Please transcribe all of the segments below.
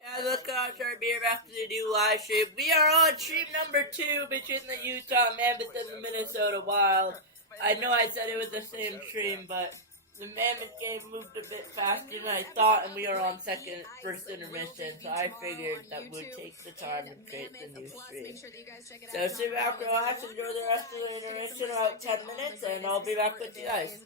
Yeah, let's go out to our beer back to the new live stream. We are on stream number 2 between the Utah Mammoth and the Minnesota Wild. I know I said it was the same stream, but the Mammoth game moved a bit faster than I thought, and we are on first intermission, so I figured that we'd take the time to create the new stream. So sit back, relax, enjoy the rest of the intermission, about 10 minutes, and I'll be back with you guys.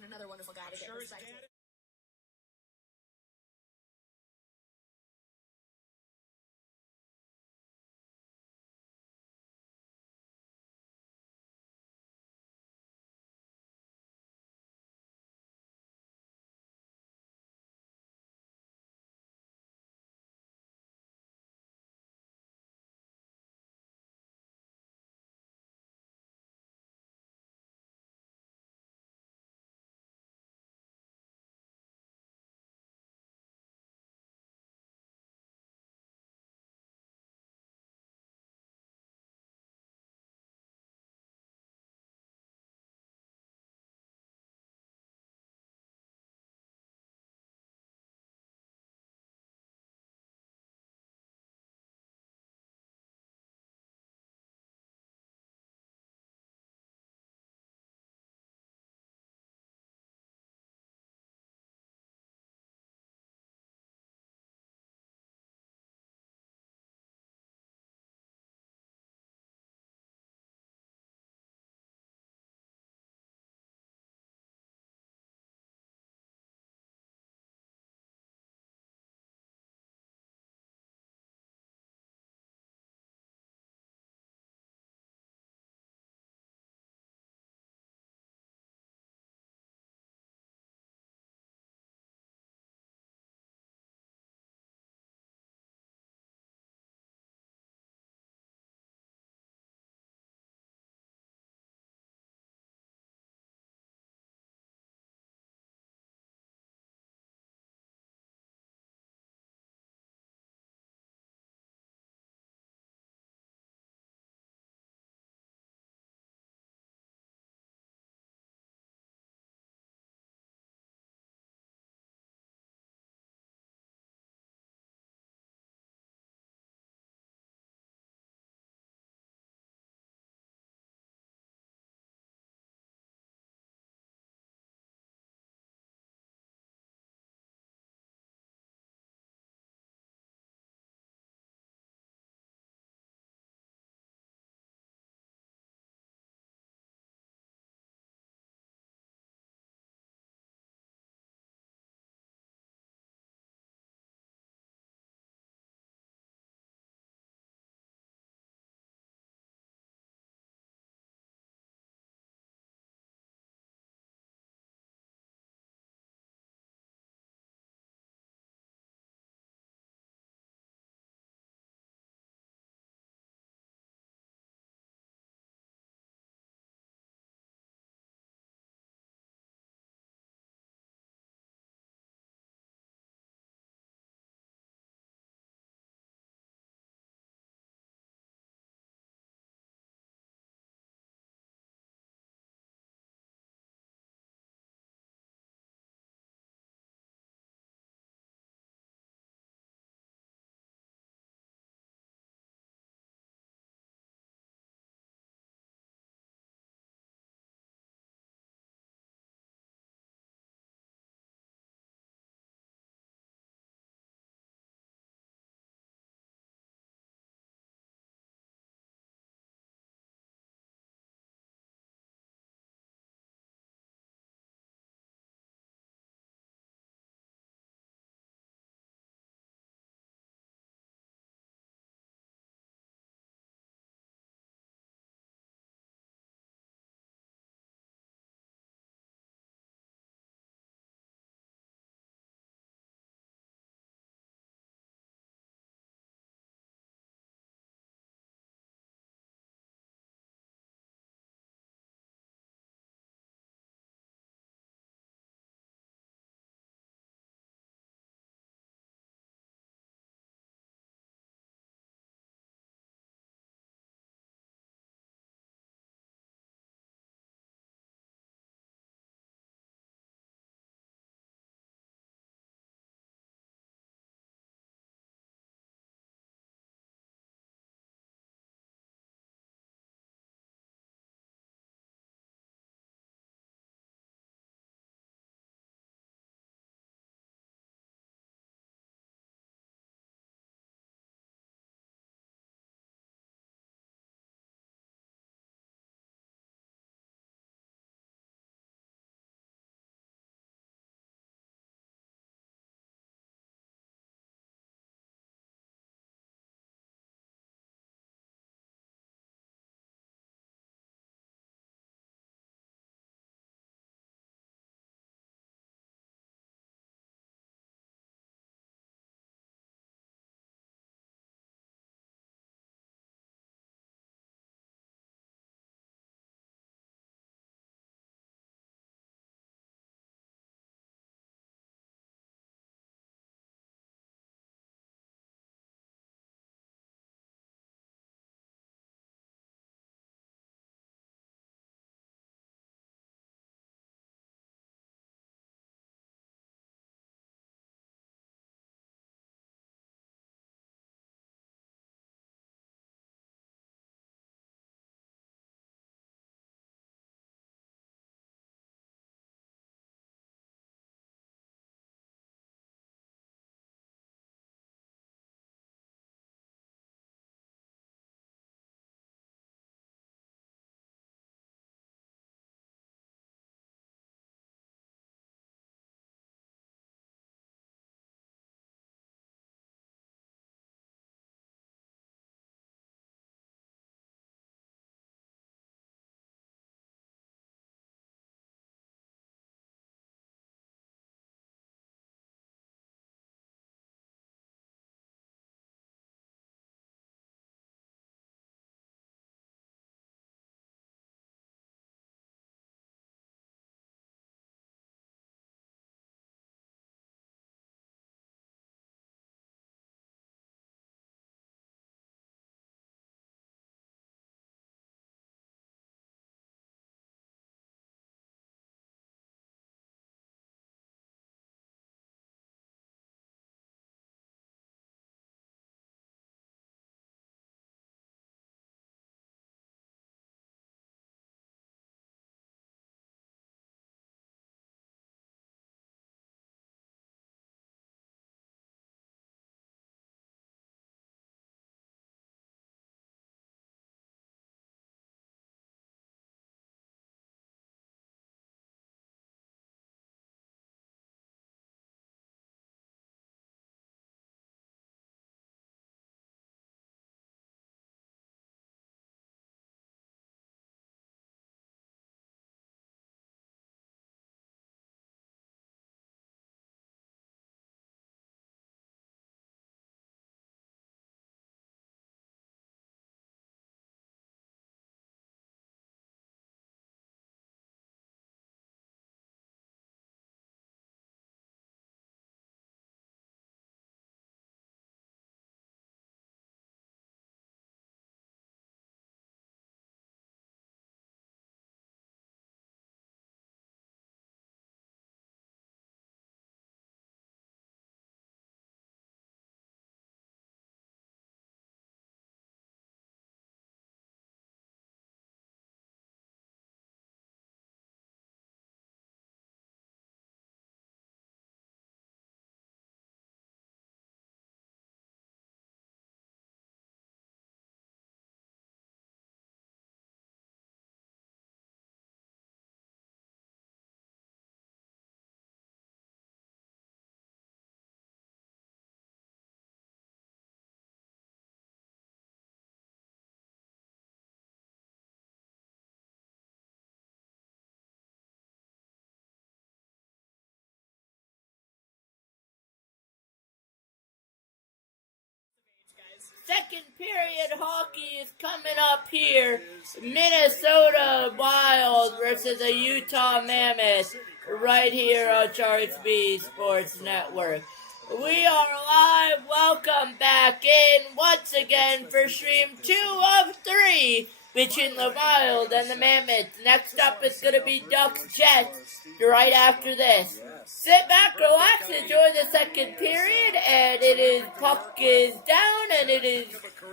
second period hockey is coming up here. Minnesota Wild versus the Utah Mammoth right here on Charts B Sports Network. We are live. Welcome back in once again for stream 2 of 3 between the Wild and the Mammoth. Next up is going to be Ducks Jets right after this. Sit back, relax, enjoy the second period, and it is puck is down, and it is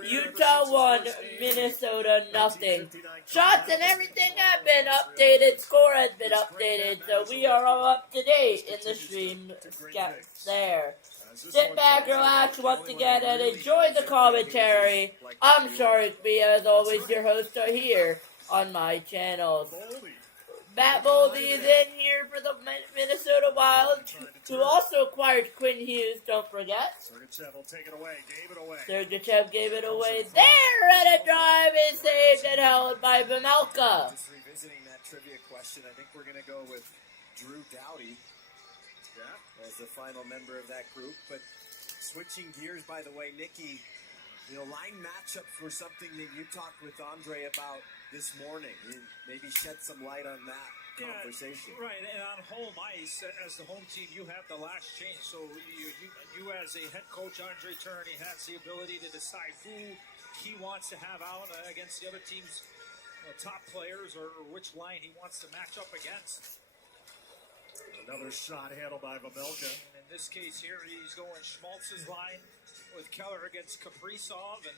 Utah 1, Minnesota nothing. Shots and everything have been updated, score has been updated, so we are all up to date in the stream there. Sit back, relax once again, and enjoy the commentary. I'm Shark B, as always, your host here on my channel. Matt Boldy is in here for the Minnesota Wild, who also acquired Quinn Hughes, don't forget. Sergachev will take it away, gave it away. Sergachev gave it away there, and a drive is saved and held by Vejmelka. Just revisiting that trivia question, I think we're going to go with Drew Doughty as the final member of that group. But switching gears, by the way, Nikki, line matchups were something that you talked with Andre about this morning. You maybe shed some light on that conversation. Right, and on home ice, as the home team, you have the last change. So you as a head coach, Andre Tourigny, has the ability to decide who he wants to have out against the other team's top players, or which line he wants to match up against. Another shot handled by Vejmelka. And in this case here, he's going Schmaltz's line with Keller against Kaprizov, and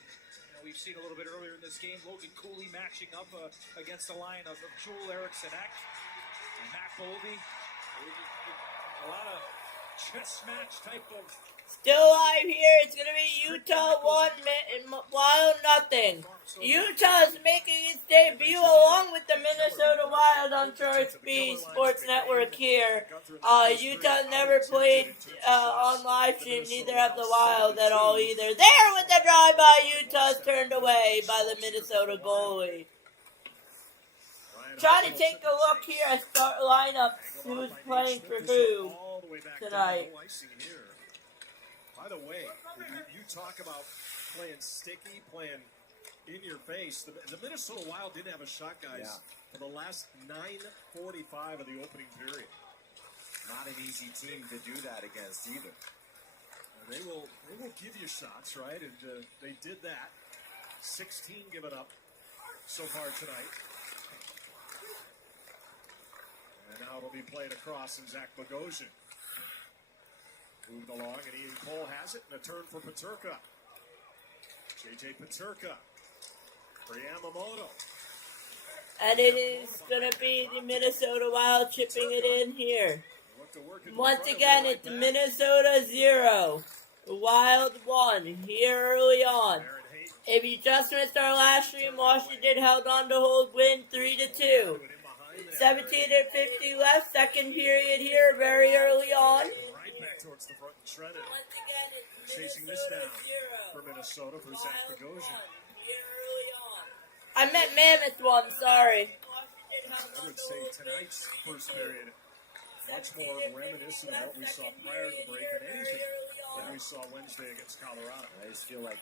we've seen a little bit earlier in this game Logan Cooley matching up against the line of Joel Eriksson and Matt Boldy. A lot of chess match type of. Still alive here. It's going to be Utah 1, Wild nothing. Utah's making its debut along with the Minnesota Wild on Charts B Sports Network here. Utah never played on live stream, neither have the Wild at all either. There with the drive by Utah's turned away by the Minnesota goalie. Trying to take a look here at start lineup who's playing for who tonight. By the way, you talk about playing sticky, playing in your face. The Minnesota Wild didn't have a shot, guys, for the last 9:45 of the opening period. Not an easy team to do that against either. They will give you shots, right? And they did that. 16 given up so far tonight. And now it'll be played across, and Zach Bogosian moved along, and Ian Cole has it, and a turn for Peterka. J.J. Peterka for Yamamoto. And it is going to be the Minnesota Wild chipping it in here. Once again, it's Minnesota 0, Wild 1 here early on. If you just missed our last stream, Washington held on to hold win 3-2. 17:50 left, second period here, very early on. Back towards the front and shredded. Chasing this down for Minnesota for Zach Bogosian. I meant Mammoth 1, sorry. I would say tonight's first period much more reminiscent of what we saw prior to the break than anything that we saw Wednesday against Colorado. I just feel like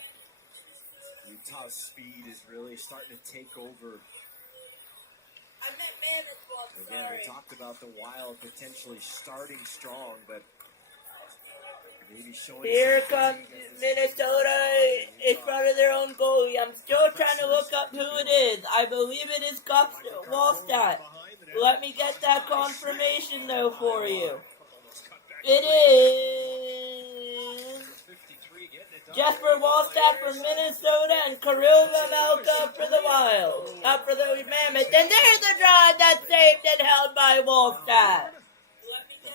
Utah's speed is really starting to take over. I meant Mammoth 1, sorry. Again, we talked about the Wild potentially starting strong, but maybe showing. Here comes Minnesota in front of their own goalie. I'm still trying to look up who it is. I believe it is Wallstat. Let me get that confirmation, though, for you. It is Jesper Wallstat from Minnesota and Kirill Vejmelka for the Wild. Up for the Mammoth. And there's the drive that's saved and held by Wallstat.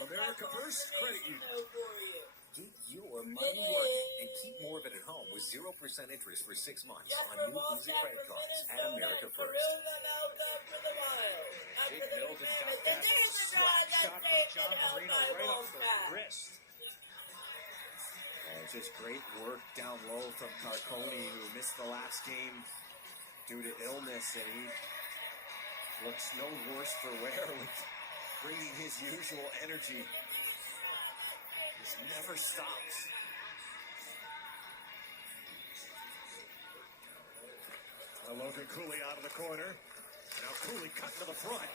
America first, credit you. Get your money working and keep more of it at home with 0% interest for 6 months on new Visa credit cards at America First. Jake Milton got that slap shot from John Marino right off the wrist. And just great work down low from Carconi, who missed the last game due to illness, and he looks no worse for wear with bringing his usual energy. Just never stops. Logan Cooley out of the corner. Now Cooley cutting to the front.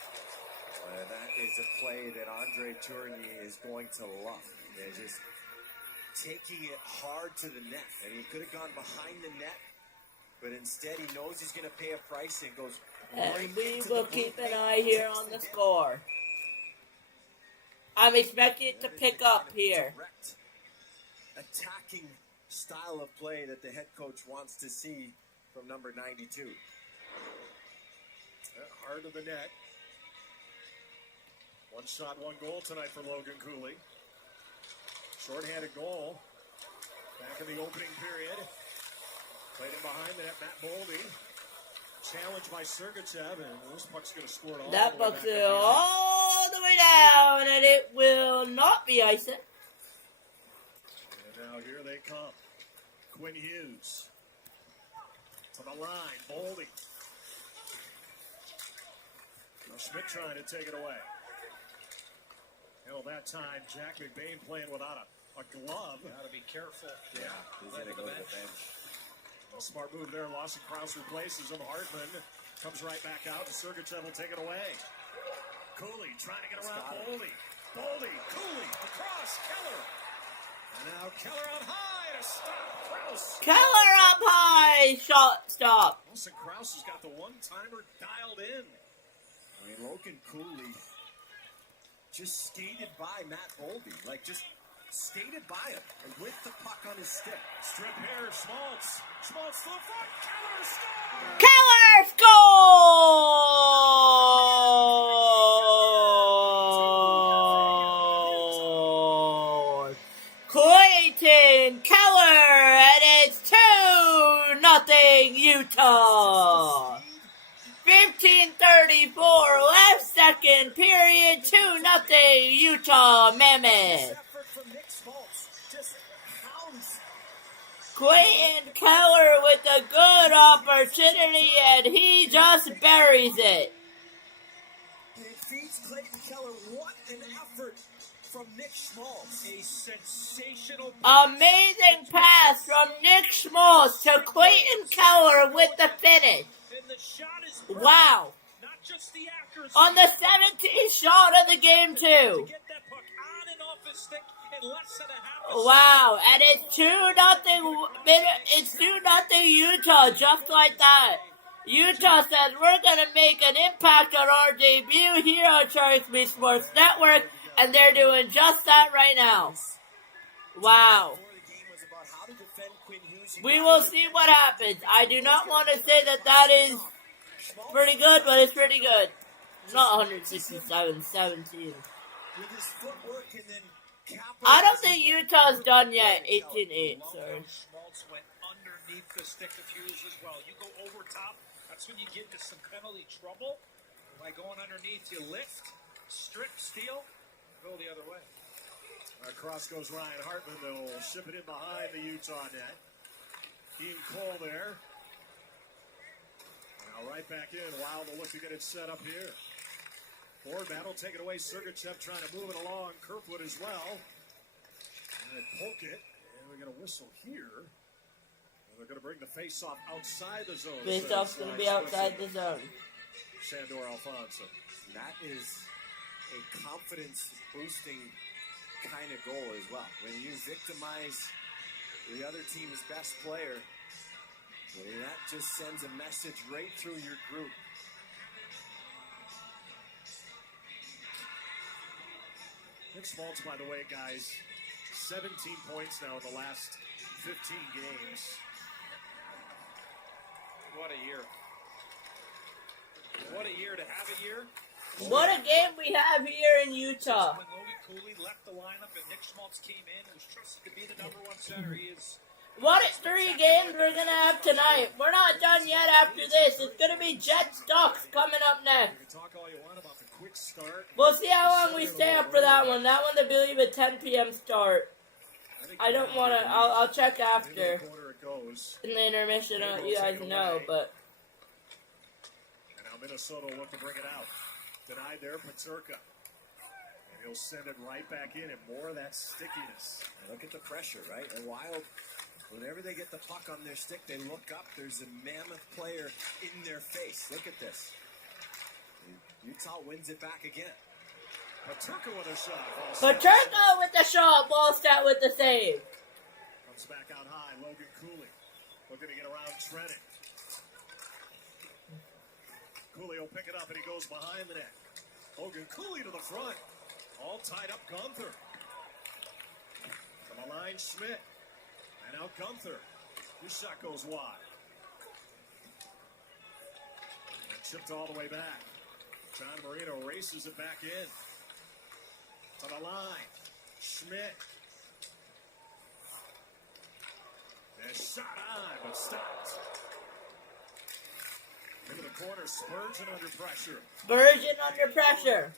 That is a play that Andre Tourigny is going to love. They're just taking it hard to the net. And he could have gone behind the net, but instead he knows he's going to pay a price and goes right And we into will the keep blue an paint eye and here takes on the net. score. I'm expecting it to That is pick the kind up of here. direct attacking style of play that the head coach wants to see from number 92. Hard to the net. One shot, one goal tonight for Logan Cooley. Short-handed goal. Back in the opening period. Played in behind the net, Matt Boldy. Challenged by Sergachev, and this puck's going to score it all That the way puck's back up the ice. all the way down, and it will not be icing. And now here they come. Quinn Hughes. To the line, Boldy. Now Schmidt trying to take it away. Hell, that time, Jack McBain playing without a glove. Got to be careful. Yeah, he's going to go to the bench. A smart move there. Lawson Krause replaces him. Hartman comes right back out, and Sergachev will take it away. Cooley trying to get around Boldy. Boldy, Cooley, across, Keller. And now Keller on high to stop Krause. Keller up high, shot stop. Lawson Krause has got the one-timer dialed in. I mean, Logan Cooley just skated by Matt Boldy. Like, just skated by him and with the puck on his stick. Strip here, Schmaltz. Schmaltz to the front. Keller scores! Keller scores! Clayton Keller, and it's 2-0 Utah. 15:34 left, second period, 2-0 Utah Mammoth. Effort from Nick Schmaltz. Just hounds. Clayton Keller with a good opportunity, and he just buries it. It feeds Clayton Keller. What an effort from Nick Schmaltz. A sensational Amazing pass from Nick Schmaltz to Clayton Keller with the finish. and the shot is perfect. Wow. Not just the accuracy. On the 17th shot of the game, to too. get that puck on and off his stick in less than a half a Wow, and it's 2-0. It's 2-0 Utah, just like that. Utah says we're gonna make an impact on our debut here on Charlie Smith Sports Network, and they're doing just that right now. Wow. Before the game was about how to defend Quinn Hughes. We will see what happens. I do not want to say that is pretty good, but it's pretty good. Not 167-17. With his footwork and then I don't think Utah's done yet. 18-8, sorry. Schmaltz went underneath the stick of Hughes as well. You go over top, that's when you get into some penalty trouble. By going underneath, you lift, strip, steal, go the other way. Across goes Ryan Hartman. They'll ship it in behind the Utah net. Ian Cole there. Now right back in. Wild will look to get it set up here. Forward battle, take it away. Sergachev trying to move it along. Kerfoot as well. And they poke it. And we're going to whistle here. And they're going to bring the face-off outside the zone. Face-off's going to be outside the zone. Shandor Alfonso. that is a confidence-boosting kind of goal as well. When you victimize the other team's best player, that just sends a message right through your group. Nick Schmaltz, by the way, guys, 17 points now in the last 15 games. What a year. What a year to have a year. What a game we have here in Utah. When Logan Cooley left the lineup and Nick Schmaltz came in and was trusted to be the number one center, he is... What 3 games we're going to have tonight. We're not done yet after this. It's going to be Jets Ducks coming up next. You can talk all you want about the quick start. We'll see how long we stay up for that one. That one, I believe, a 10 p.m. start. I don't want to... I'll check after. Corner it goes. In the intermission, I'll let you guys know, but... And now Minnesota will look to bring it out. Denied there, Paterka. And he'll send it right back in, and more of that stickiness. And look at the pressure, right? And Wild, whenever they get the puck on their stick, they look up. There's a Mammoth player in their face. Look at this. Utah wins it back again. Paterka with a shot. Paterka with the shot. Wallstat with the save. Comes back out high. Logan Cooley looking to get around Trennan. Cooley will pick it up, and he goes behind the net. Logan Cooley to the front. All tied up Gunther. From the line, Schmidt. And now Gunther. His shot goes wide. And chipped all the way back. John Marino races it back in. To the line. Schmidt. And shot on, but stopped. Into the corner, Spurgeon under pressure. Spurgeon under pressure.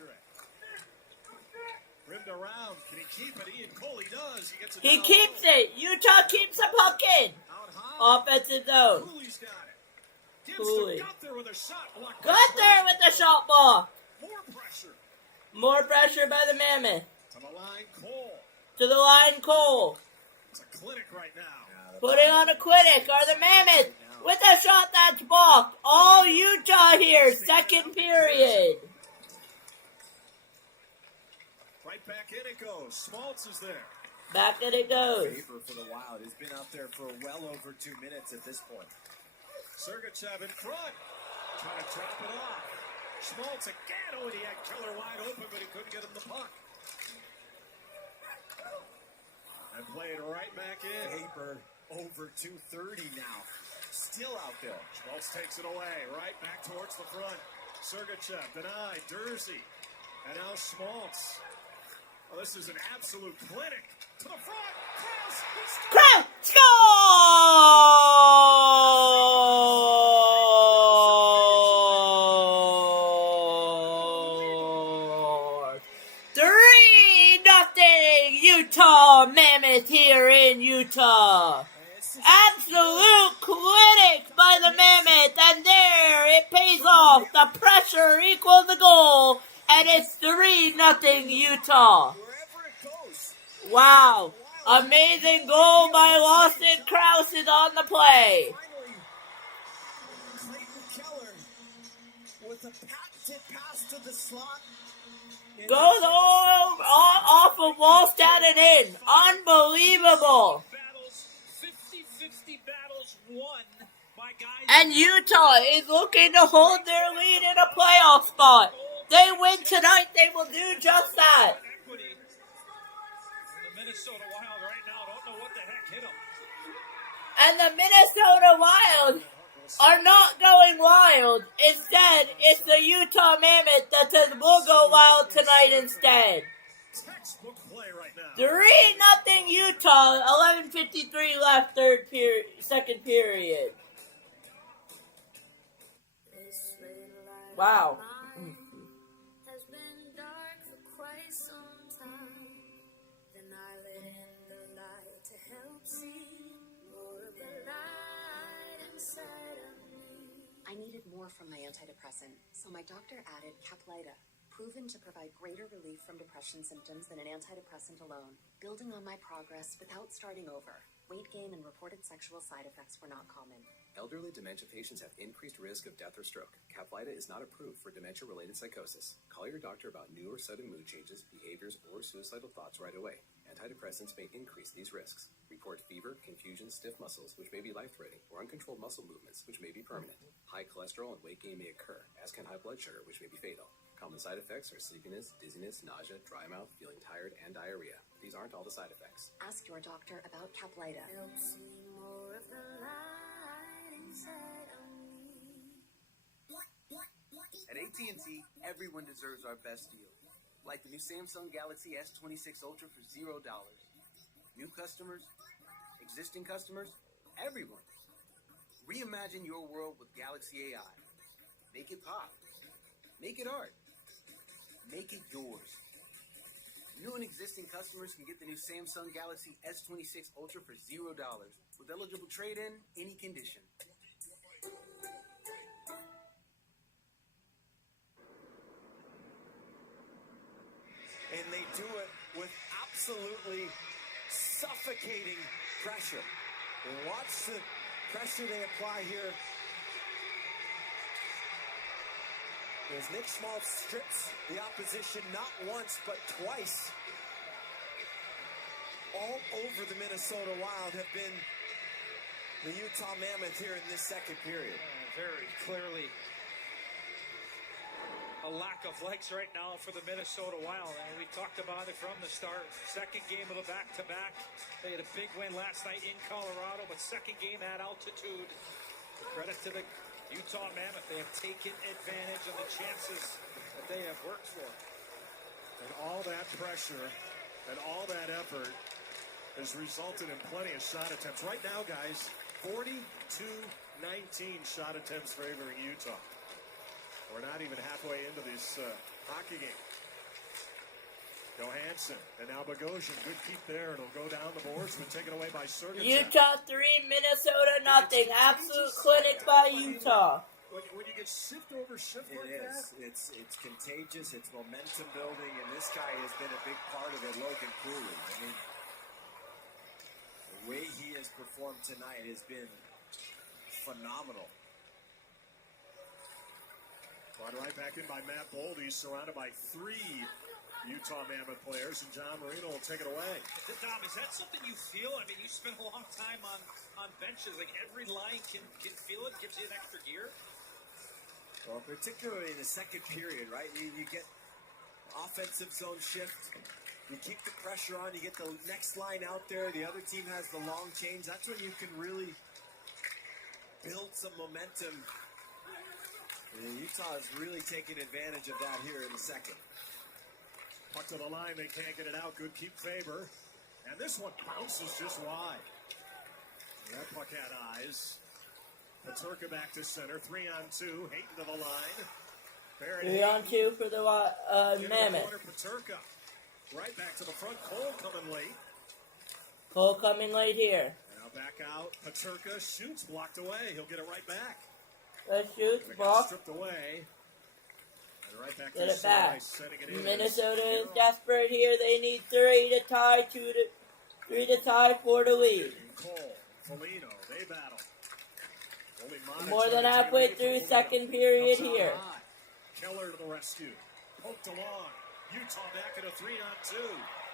Rimmed around. Can he keep it? Ian Coley does. He gets it. He down keeps low. it. Utah keeps the puck in. Out high. Offensive zone. Cooley's got it. Gives Cooley. to Gunther with a shot block. Gunther with the shot ball. More pressure. More pressure by the Mammoth. To the line, Cole. To the line, Cole. It's a clinic right now. Putting on a clinic are the Mammoth with a shot that's blocked. All Utah here, second period. Right back in it goes. Schmaltz is there. Back in it goes. Favor for the Wild. He's been out there for well over 2 minutes at this point. Sergachev in front. Trying to drop it off. Schmaltz again. Oh, and he had Keller wide open, but he couldn't get him the puck. And played right back in. Paper over 230 now. Still out there. Schmaltz takes it away. Right back towards the front. Sergachev denied. Dursey. And now Schmaltz. Oh, this is an absolute clinic. To the front. Krause. He scores. Kraus scores! 3-0 Utah Mammoth here in Utah. Absolute clinic by the Mammoth, and there it pays off. The pressure equals the goal, and it's 3-0 Utah. Wherever it goes. Wow. Amazing goal by Lawson Krause is on the play. Finally, Clayton Keller with a patented pass to the slot. Goes all off of Wallstat and in. Unbelievable. Battles, 50-50 battles won by guys. And Utah is looking to hold their lead in a playoff spot. They win tonight, they will do just that. Equity. The Minnesota Wild right now don't know what the heck hit them. And the Minnesota Wild are not going wild. Instead, it's the Utah Mammoth that says we'll go wild tonight instead. Textbook play right now. 3-0 Utah. 11:53 left, second period. Wow. Has been dark for quite some time. Then I let in the light to help see more of the light inside of me. I needed more from my antidepressant, so my doctor added Caplyta, proven to provide greater relief from depression symptoms than an antidepressant alone. Building on my progress without starting over, weight gain and reported sexual side effects were not common. Elderly dementia patients have increased risk of death or stroke. Caplyta is not approved for dementia-related psychosis. Call your doctor about new or sudden mood changes, behaviors, or suicidal thoughts right away. Antidepressants may increase these risks. Report fever, confusion, stiff muscles, which may be life-threatening, or uncontrolled muscle movements, which may be permanent. High cholesterol and weight gain may occur, as can high blood sugar, which may be fatal. Common side effects are sleepiness, dizziness, nausea, dry mouth, feeling tired, and diarrhea. These aren't all the side effects. Ask your doctor about Caplyta. Help see more of the light inside of me. At AT&T, everyone deserves our best deal. Like the new Samsung Galaxy S26 Ultra for $0. New customers, existing customers, everyone. Reimagine your world with Galaxy AI. Make it pop. Make it art. Make it yours. New and existing customers can get the new Samsung Galaxy S26 Ultra for $0 with eligible trade-in, any condition. And they absolutely suffocating pressure. And watch the pressure they apply here. As Nick Schmaltz strips the opposition not once but twice. All over the Minnesota Wild have been the Utah Mammoth here in this second period. Very clearly a lack of legs right now for the Minnesota Wild. And we talked about it from the start. Second game of the back-to-back. They had a big win last night in Colorado, but second game at altitude. Credit to the Utah Mammoth. They have taken advantage of the chances that they have worked for. And all that pressure and all that effort has resulted in plenty of shot attempts. Right now, guys, 42-19 shot attempts favoring Utah. We're not even halfway into this hockey game. Johansson and now Bogosian. Good keep there. It'll go down the boards, but taken away by Sergachev. Utah 3, Minnesota nothing. Absolute clinic by Utah. When you get shift over shift like that? It's contagious. It's momentum building, and this guy has been a big part of it, Logan Cooley. I mean, the way he has performed tonight has been phenomenal. Brought right back in by Matt Bold. He's surrounded by 3 Utah Mammoth players, and John Marino will take it away. Dom, is that something you feel? I mean, you spend a long time on benches. Like, every line can feel it, gives you an extra gear? Well, particularly in the second period, right? You get offensive zone shift. You keep the pressure on. You get the next line out there. The other team has the long change. That's when you can really build some momentum. And Utah is really taking advantage of that here in the second. Puck to the line. They can't get it out. Good keep, Faber. And this one bounces just wide. That puck had eyes. Paterka back to center. 3-on-2. Hayton to the line. 3-on-2 for the Mammoth. Paterka. Right back to the front. Cole coming late. Cole coming late here. Now back out. Paterka shoots. Blocked away. He'll get it right back. Let's shoot. Block. Stripped away. And right back Get to it back. Setting it in. Minnesota is desperate here. They need 3 to tie, 3 to tie, 4 to lead. Cole, Foligno, they battle. More than halfway through second period here. Keller to the rescue. Poked along. Utah back at a 3-on-2.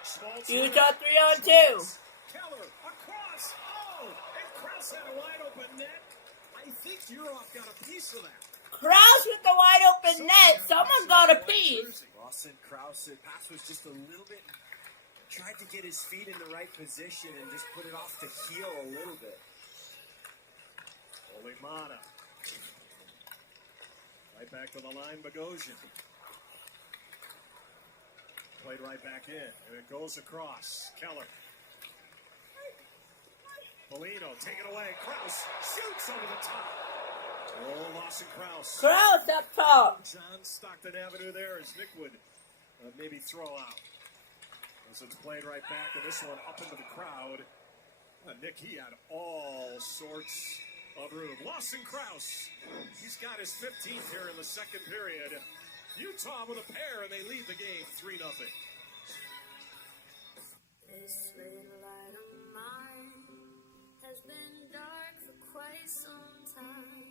Schmaltz. Utah 3-on-2. Keller across. Oh, and Krause had a wide open net. I think Urov got a piece of that. Krause with the wide open net. Someone got a piece. Lawson Krause, the pass was just a little bit, tried to get his feet in the right position and just put it off the heel a little bit. Olimata. Right back to the line, Bogosian. Played right back in, and it goes across. Keller. Foligno, take it away. Krause shoots over the top. Oh, Lawson Krause. Krause up top. John Stockton Avenue there as Nick would maybe throw out. As it's played right back, and this one up into the crowd. Nick, he had all sorts of room. Lawson Krause, he's got his 15th here in the second period. Utah with a pair, and they lead the game 3-0. This little light of mine has been dark for quite some time.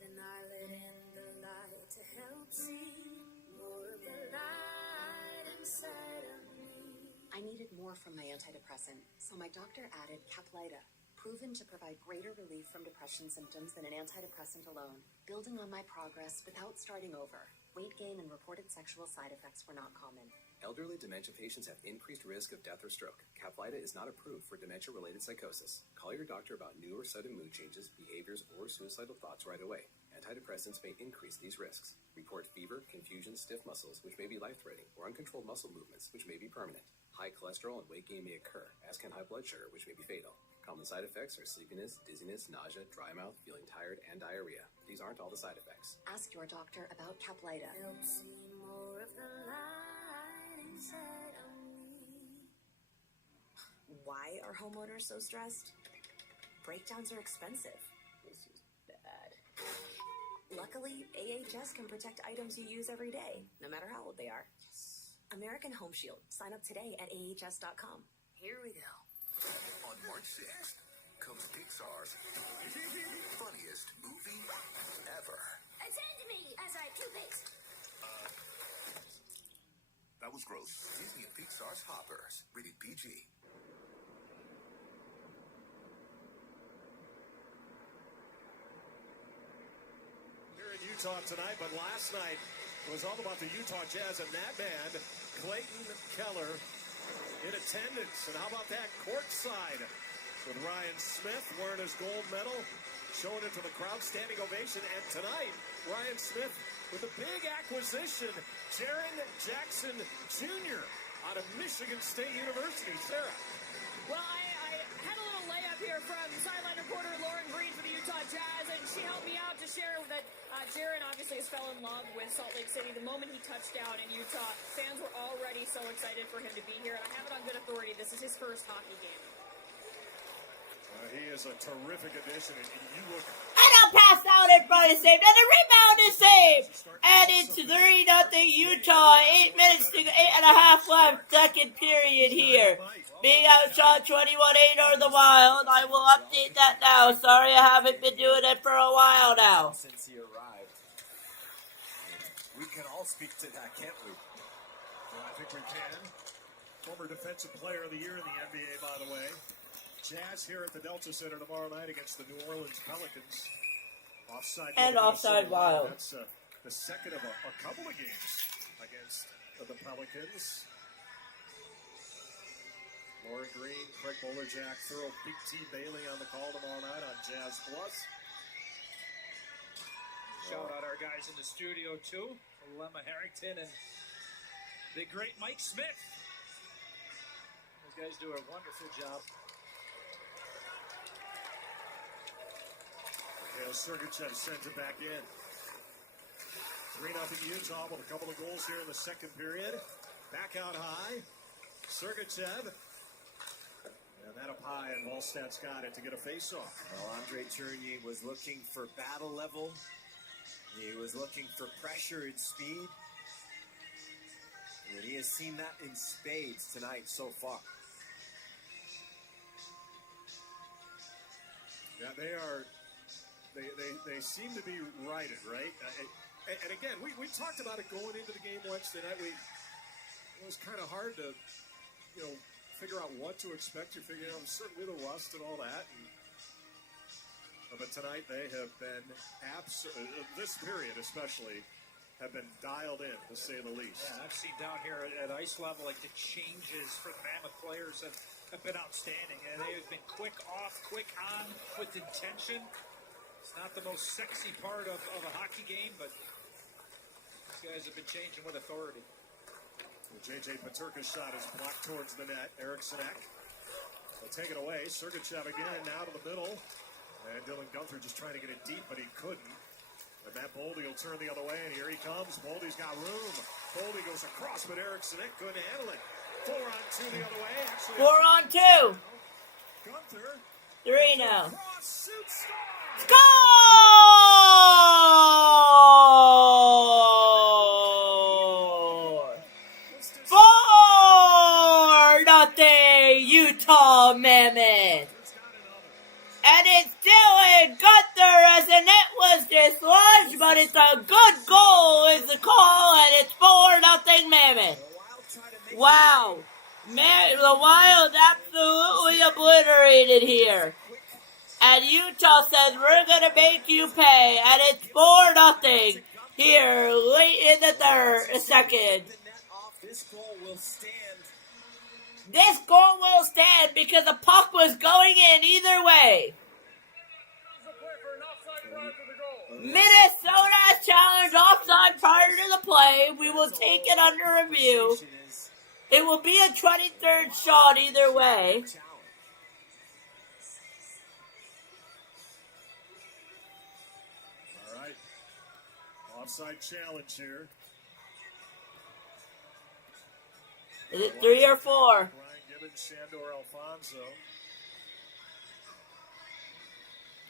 Then I let in the light to help see more of the light inside of me. I needed more from my antidepressant, so my doctor added Caplyta, proven to provide greater relief from depression symptoms than an antidepressant alone. Building on my progress without starting over. Weight gain and reported sexual side effects were not common. Elderly dementia patients have increased risk of death or stroke. Caplyta is not approved for dementia-related psychosis. Call your doctor about new or sudden mood changes, behaviors, or suicidal thoughts right away. Antidepressants may increase these risks. Report fever, confusion, stiff muscles, which may be life-threatening, or uncontrolled muscle movements, which may be permanent. High cholesterol and weight gain may occur, as can high blood sugar, which may be fatal. Common side effects are sleepiness, dizziness, nausea, dry mouth, feeling tired, and diarrhea. These aren't all the side effects. Ask your doctor about Caplyta. Help see more of the light inside of me. Why are homeowners so stressed? Breakdowns are expensive. This is bad. Luckily, AHS can protect items you use every day, no matter how old they are. American Home Shield. Sign up today at ahs.com. Here we go. On March 6th comes Pixar's funniest movie ever. Attend me as I cupid. That was gross. Disney and Pixar's Hoppers. Rated PG. Here in Utah tonight, but last night it was all about the Utah Jazz and that man, Clayton Keller, in attendance. And how about that courtside with Ryan Smith wearing his gold medal, showing it to the crowd, standing ovation. And tonight, Ryan Smith with a big acquisition, Jaren Jackson Jr. out of Michigan State University. Sarah. Well, I had a little layup here from sideline reporter Lauren Green for the Utah Jazz, and she helped me out to share that Jaren obviously has fell in love with Salt Lake City. The moment he touched down in Utah, fans were already so excited for him to be here, and I have it on good authority. This is his first hockey game. He is a terrific addition, and you look. And I'll pass out in front of save. And the rebound is saved. And it's 3-0 Utah. 8 minutes to 8.5 left. Second period here. Being outshot 21-8 over the Wild. I will update that now. Sorry, I haven't been doing it for a while now. Since he arrived. We can all speak to that, can't we? Well, I think we can. Former Defensive Player of the Year in the NBA, by the way. Jazz here at the Delta Center tomorrow night against the New Orleans Pelicans. Offside And offside Wild. That's the second of a couple of games against the Pelicans. Lauren Green, Craig Bolerjack, Thurl, Big T. Bailey on the call tomorrow night on Jazz Plus. Shout out our guys in the studio too, Lemma Harrington and the great Mike Smith. Those guys do a wonderful job. Sergachev sends it back in. 3-0 Utah with a couple of goals here in the second period. Back out high. Sergachev. And that up high, and Wallstadt's got it to get a face-off. Well, Andre Tournier was looking for battle level. He was looking for pressure and speed. And he has seen that in spades tonight so far. Yeah, they seem to be righted, right? And again, we talked about it going into the game Wednesday night. It was kind of hard to, figure out what to expect. You're figuring out certainly the rust and all that. But tonight they have been this period especially, have been dialed in, to say the least. Yeah, I've seen down here at ice level, like the changes for the Mammoth players have been outstanding. And they have been quick off, quick on, with intention. It's not the most sexy part of a hockey game, but these guys have been changing with authority. Well, J.J. Peterka's shot is blocked towards the net. Eriksson Ek will take it away. Sergachev again, now to the middle. And Dylan Gunther just trying to get it deep, but he couldn't. And Matt Boldy will turn the other way, and here he comes. Boldy's got room. Boldy goes across, but Eriksson Ek couldn't handle it. 4-on-2 the other way. Actually, 4-on-2. Gunther. 3 now. Cross, shoot, score! Score! 4-0 Utah Mammoth. And it's Dylan Gunther as the net was dislodged, but it's a good goal is the call, and it's 4-0 Mammoth. Wow. Man, the Wild absolutely obliterated here. And Utah says, we're going to make you pay. And it's 4-0 here late in the second. This goal will stand. This goal will stand because the puck was going in either way. Minnesota challenged offside prior to the play. We will take it under review. It will be a 23rd shot either way. All right. Offside challenge here. Is it 3 or 4? Brian Gibbons, Shandor Alfonso.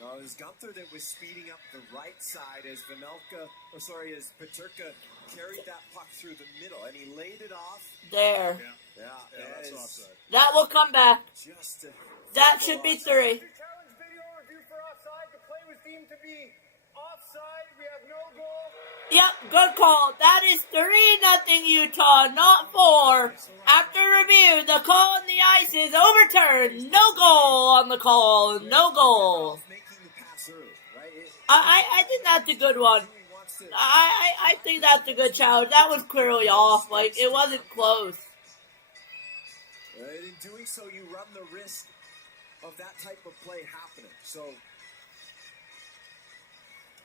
No, it was Gunther that was speeding up the right side as as Peterka carried that puck through the middle, and he laid it off. There. Yeah, that's offside. That will come back. Just that should be 3. Challenge video review for offside. The play was deemed to be offside. We have no goal. Yep, good call. That is 3-0 Utah, not 4. After review, the call on the ice is overturned. No goal on the call. No goal. I think that's a good one. I think that's a good challenge. That was clearly off. Like, it wasn't close. In doing so, you run the risk of that type of play happening. So,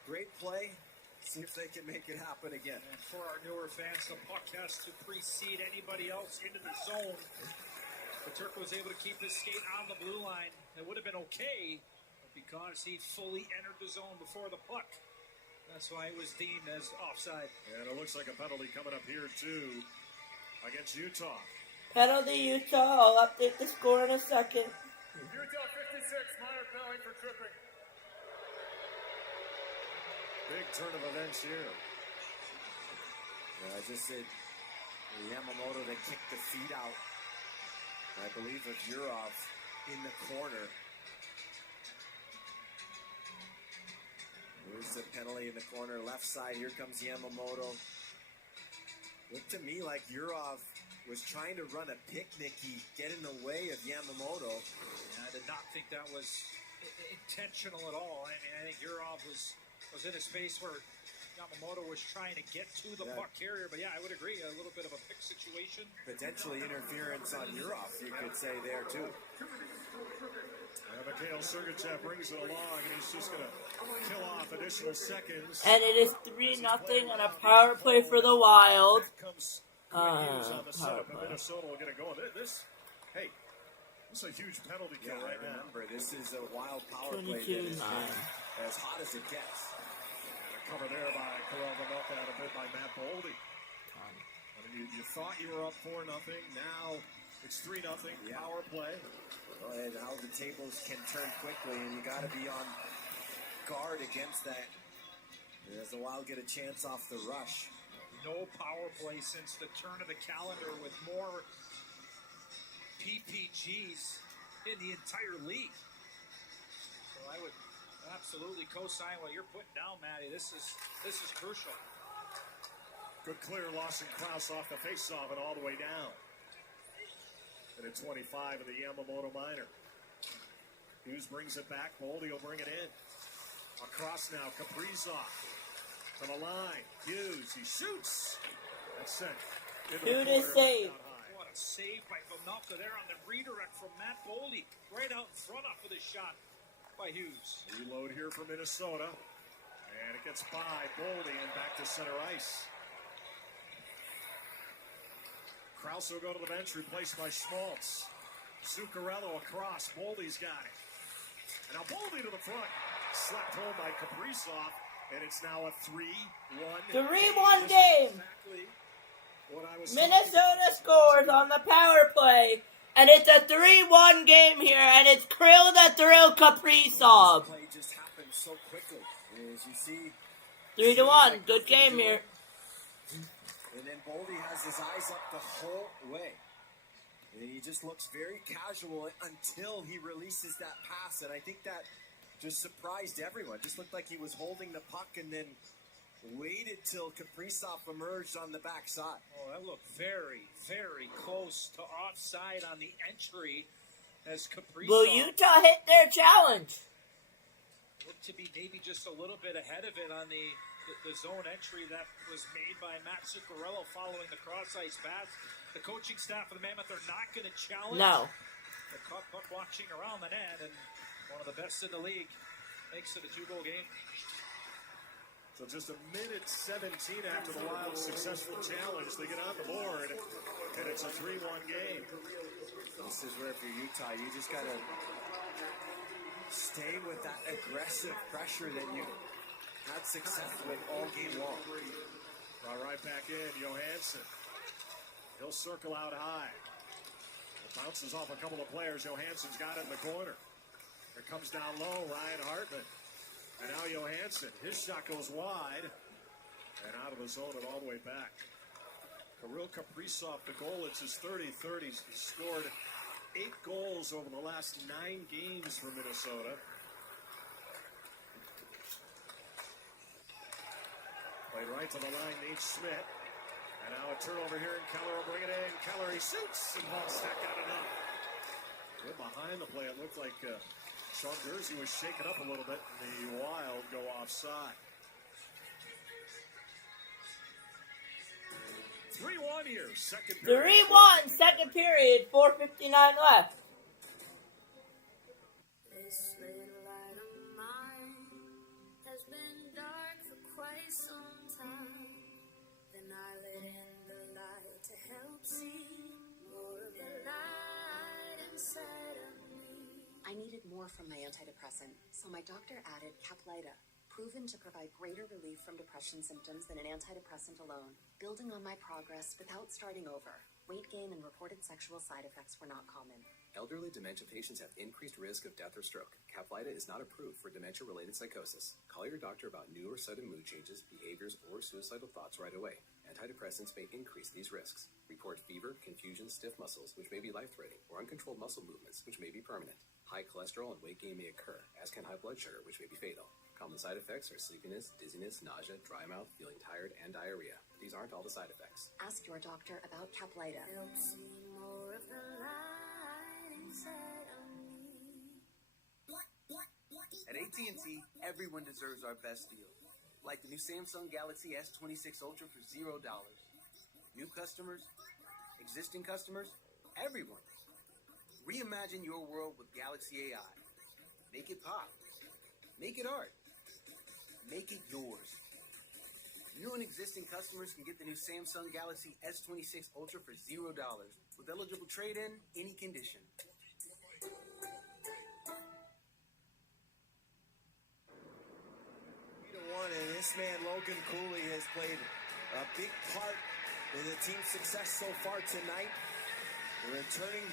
great play. See if they can make it happen again. And for our newer fans, the puck has to precede anybody else into the zone. Peterka was able to keep his skate on the blue line. It would have been okay, but because he fully entered the zone before the puck, that's why it was deemed as offside. And it looks like a penalty coming up here, too, against Utah. Penalty Utah. I'll update the score in a second. Utah 56, minor penalty for tripping. Big turn of events here. I just said Yamamoto that kicked the feet out, I believe, of Yurov in the corner. There's the penalty in the corner, left side. Here comes Yamamoto. Looked to me like Yurov was trying to run a picnicky, get in the way of Yamamoto. I did not think that was intentional at all. I mean, I think Yurov was in a space where Yamamoto was trying to get to the puck carrier. But yeah, I would agree, a little bit of a pick situation. Potentially interference on Yurov, you could say there too. And Mikhail Sergachev brings it along, and he's just going to kill off additional seconds. And it is 3-0 on a power play for the Wild. On the setup, and Minnesota will get it going. This is a huge penalty kill right now. Remember, this is a Wild power play that is as hot as it gets. And a cover there by Karel Vanoka, out a bit by Matt Boldy. I mean, you thought you were up 4-0. Now it's 3-0 power play. Well, and how the tables can turn quickly, and you got to be on guard against that. As the Wild get a chance off the rush. No power play since the turn of the calendar, with more PPGs in the entire league. So I would absolutely co-sign what you're putting down, Matty. This is crucial. Good clear, Lawson Krause off the faceoff and all the way down. And at 25 of the Yamamoto minor. Hughes brings it back. Boldy will bring it in. Across now, Kaprizov to the line. Hughes, he shoots. That's sent. Shoot is saved. What a save by Vanoka there on the redirect from Matt Boldy. Right out in front off of the shot by Hughes. Reload here for Minnesota. And it gets by Boldy and back to center ice. Krause will go to the bench, replaced by Schmaltz. Zuccarello across. Boldy's got it. And now Boldy to the front. Slapped home by Kaprizov. And it's now a 3-1 game. Exactly what I was Minnesota scores on the power play. And it's a 3-1 game here. And it's Krill the Thrill Kaprizov. This play just happened so quickly. As you see. 3-1. Good game here. And then Boldy has his eyes up the whole way. And he just looks very casual until he releases that pass. And I think that just surprised everyone. Just looked like he was holding the puck and then waited till Kaprizov emerged on the backside. Oh, that looked very, very close to offside on the entry as Kaprizov. Will Utah hit their challenge? Looked to be maybe just a little bit ahead of it on the zone entry that was made by Matt Zuccarello following the cross-ice pass. The coaching staff of the Mammoth are not going to challenge. No. The puck watching around the net, and one of the best in the league makes it a 2-goal game. So just a minute 17 after the Wild's successful challenge, they get on the board, and it's a 3-1 game. This is where for Utah, you just got to stay with that aggressive pressure that you had success with all game long. Brought right back in, Johansson. He'll circle out high. It bounces off a couple of players. Johansson's got it in the corner. Here comes down low, Ryan Hartman. And now Johansson. His shot goes wide. And out of the zone and all the way back. Kirill Kaprizov, the goal, it's his 33rd. He's scored 8 goals over the last 9 games for Minnesota. Played right to the line, Nate Schmidt. And now a turnover here, and Keller will bring it in. Keller, he shoots, and Volstad got enough. Good behind the play. It looked like Sean Guernsey was shaken up a little bit, and the Wild go offside. 3-1 here, second period. 3-1, second period, 4:59 left. This little light of mine has been dark for quite some time. Then I let in the light to help see more of the light inside of me. I needed more from my antidepressant, so my doctor added Caplyta, proven to provide greater relief from depression symptoms than an antidepressant alone, building on my progress without starting over. Weight gain and reported sexual side effects were not common. Elderly dementia patients have increased risk of death or stroke. Caplyta is not approved for dementia-related psychosis. Call your doctor about new or sudden mood changes, behaviors, or suicidal thoughts right away. Antidepressants may increase these risks. Report fever, confusion, stiff muscles, which may be life-threatening, or uncontrolled muscle movements, which may be permanent. High cholesterol and weight gain may occur, as can high blood sugar, which may be fatal. Common side effects are sleepiness, dizziness, nausea, dry mouth, feeling tired, and diarrhea. These aren't all the side effects. Ask your doctor about Caplyta. Help see more of the light inside of me. At AT&T, everyone deserves our best deal. Like the new Samsung Galaxy S26 Ultra for $0. New customers, existing customers, everyone. Reimagine your world with Galaxy AI. Make it pop. Make it art. Make it yours. New and existing customers can get the new Samsung Galaxy S26 Ultra for $0 with eligible trade-in, any condition. And this man, Logan Cooley, has played a big part in the team's success so far tonight. Returning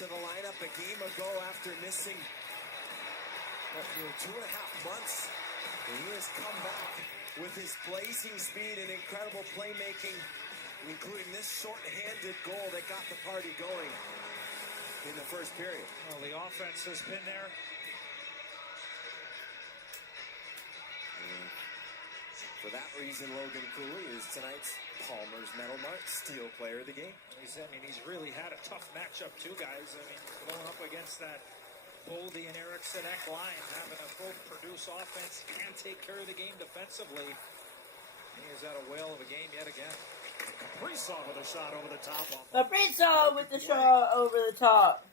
to the lineup a game ago after missing 2.5 months. And he has come back with his blazing speed and incredible playmaking, including this short-handed goal that got the party going in the first period. Well, the offense has been there. For that reason, Logan Cooley is tonight's Palmer's Medal Mark Steel Player of the game. He's really had a tough matchup too, guys. Going up against that Boldy and Eriksson Ek line, having to both produce offense and take care of the game defensively. He is at a whale of a game yet again. Kaprizov with a shot over the top. Kaprizov with the shot over the top.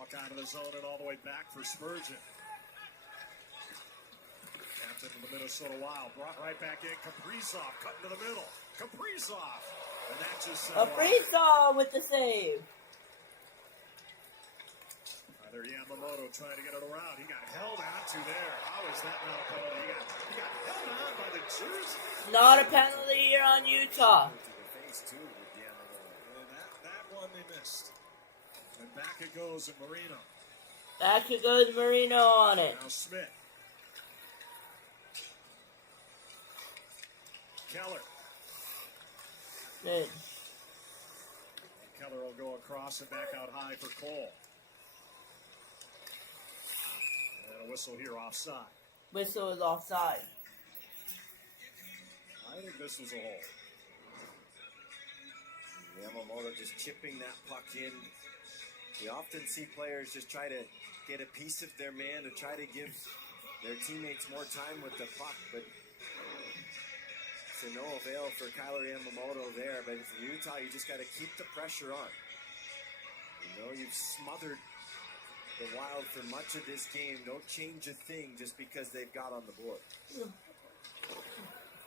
Puck out of the zone and all the way back for Spurgeon. Captain of the Minnesota Wild, brought right back in. Kaprizov cut into the middle. Kaprizov, and that just Kaprizov with the save. Either Yamamoto trying to get it around. He got held onto there. How is that not a penalty? He got held on by the jersey. Not a penalty here on Utah. That one they missed. And back it goes in Marino. Back it goes Marino on it. Now Smith. Keller. Good. Keller will go across and back out high for Cole. And a whistle here offside. Whistle is offside. I think this was a hole. Yamamoto just chipping that puck in. We often see players just try to get a piece of their man to try to give their teammates more time with the puck, but to no avail for Kyler Yamamoto there. But for Utah, you just got to keep the pressure on. You know you've smothered the Wild for much of this game. Don't change a thing just because they've got on the board.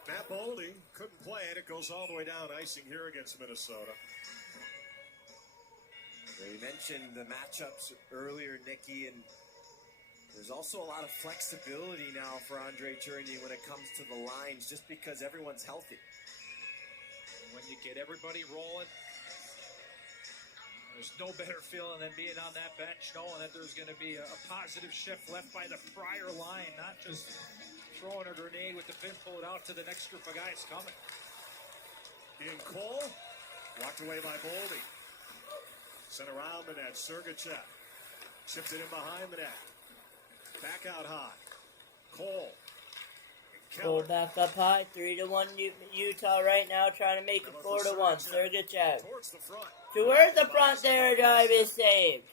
Matt Boldy couldn't play it. It goes all the way down icing here against Minnesota. We mentioned the matchups earlier, Nicky, and there's also a lot of flexibility now for Andre Tourigny when it comes to the lines, just because everyone's healthy. When you get everybody rolling, There's no better feeling than being on that bench, knowing that there's going to be a positive shift left by the prior line, not just throwing a grenade with the pin pulled out to the next group of guys coming. In Cole, walked away by Boldy. Sent around the net, Sergachev. Chipped it in behind the net. Back out high. Cole. Cole back up high, 3-1 Utah right now, trying to make it 4-1. Sergachev. Towards the front. Towards the front there, drive is saved.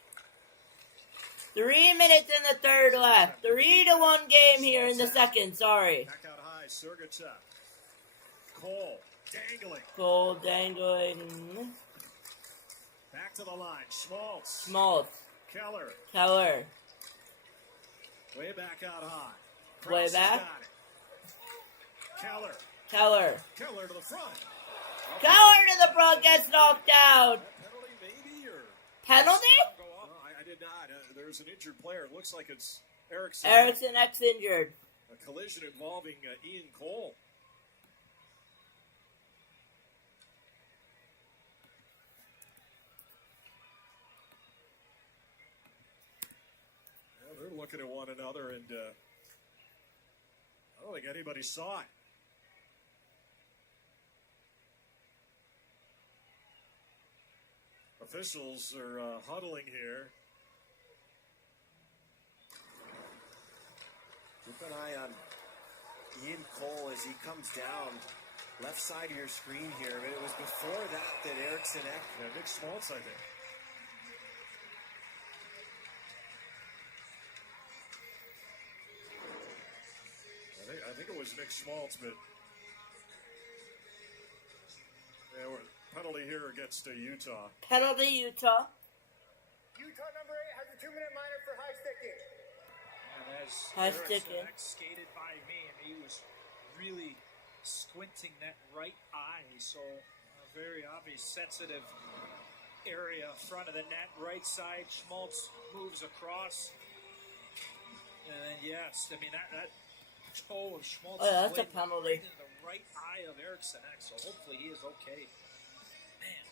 3 minutes in the third left. 3-1 game here in the second, sorry. Back out high, Sergachev. Cole, dangling. Cole dangling. Back to the line, Schmaltz. Schmaltz. Keller. Way back out high. Way back. Got it. Keller. Keller to the front. Keller to the front, gets knocked out. Penalty maybe, or? Penalty? No, I did not. There's an injured player. It looks like it's Erickson. Erickson X injured. A collision involving Ian Cole. Well, they're looking at one another, and I don't think anybody saw it. Officials are huddling here. Keep an eye on Ian Cole as he comes down left side of your screen here. But it was before that Erickson Ek. Yeah, Nick Schmaltz, I think. I think it was Nick Schmaltz, but yeah, penalty here against Utah. Penalty, Utah. Utah number 8 has a 2-minute minor for high sticking. And as High Erickson sticking. skated by me, and he was really squinting that right eye, so a very obvious sensitive area front of the net, right side. Schmaltz moves across, and then yes, I mean that toe of Schmaltz. Oh, that's a went penalty. right into the right eye of Erickson X, so hopefully he is okay. Man.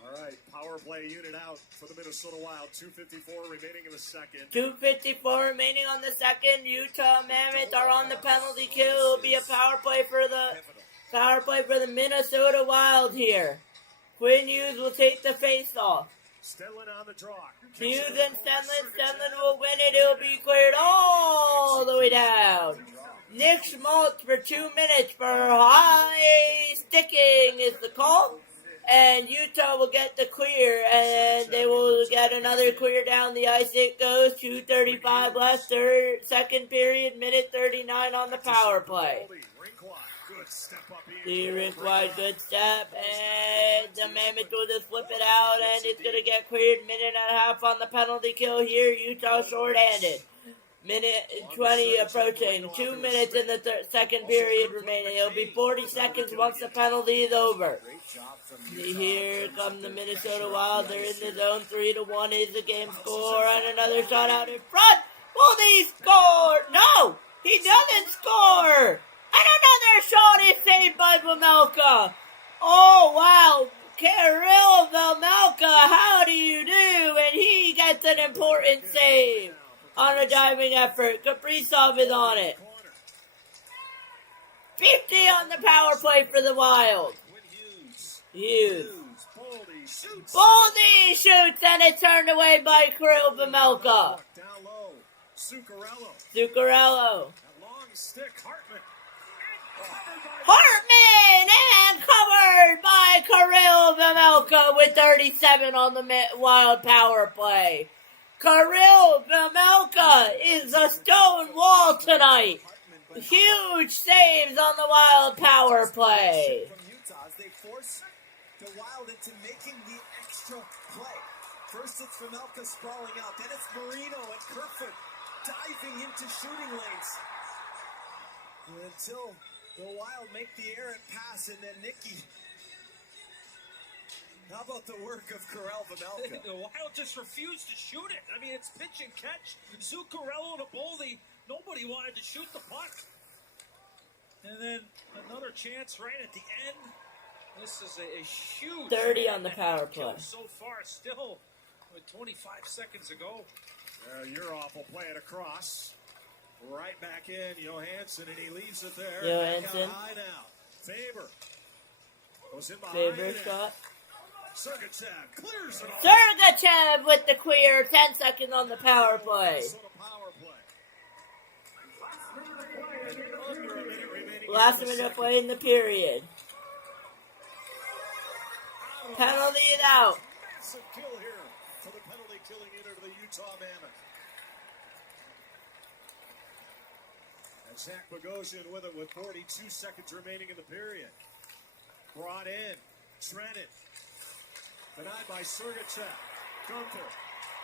All right, power play unit out for the Minnesota Wild. 2:54 remaining in the second. 2:54 remaining on the second. Utah Mammoth are on the penalty kill. It'll be a power play for the Minnesota Wild here. Quinn Hughes will take the face-off. Stenlin on the draw. Hughes and Stenlin will win it. It'll be cleared all the way down. Nick Schmaltz for 2 minutes for high sticking is the call. And Utah will get the clear, and they will get another clear down the ice. It goes. 2:35 left, second period, minute 39 on the power play. The rink wide, good step, and the Mammoth will just flip it out, and it's going to get cleared. Minute and a half on the penalty kill here. Utah shorthanded. Minute 20 approaching. 2 minutes in the second period remaining. It'll be 40 seconds once the penalty is over. Here come the Minnesota Wild. They're in the zone. 3-1 is the game score. And another shot out in front. Will he score? No! He doesn't score! And another shot is saved by Vejmelka. Oh, wow. Kirill Vejmelka, how do you do? And he gets an important save on a diving effort. Kaprizov is on it. 50 on the power play for the Wild. Hughes. Boldy shoots, and it's turned away by Kirill Vejmelka. Down low. Zuccarello. Zuccarello. Long stick. Hartman, and covered by Kirill Vejmelka with 37 on the Wild power play. Kirill Vejmelka is a stone wall tonight. Huge saves on the Wild power play. From Utah as they force the Wild into making the extra play. First it's Vejmelka sprawling out, then it's Marino and Kerfoot diving into shooting lanes. Until the Wild make the errant pass, and then Nicky. How about the work of Kirill Vejmelka? The Wild just refused to shoot it. I mean, it's pitch and catch. Zuccarello to Boldy. Nobody wanted to shoot the puck. And then another chance right at the end. This is a huge 30 on the power kill play. so far, still with 25 seconds ago. Euroff will play it across. Right back in, Johansson, and he leaves it there. Johansson. High now. Faber. Goes in behind Faber it. shot. Sergachev clears it all. Sergachev with the clear. 10 seconds on the power play. Minnesota power play. Under a minute remaining. Last minute of play in the period. Penalty it out. Massive kill here for the penalty killing unit of the Utah Mammoth. And Zach Bogosian with it with 42 seconds remaining in the period. Brought in. Trenton. Denied by Sergachev. Gunther.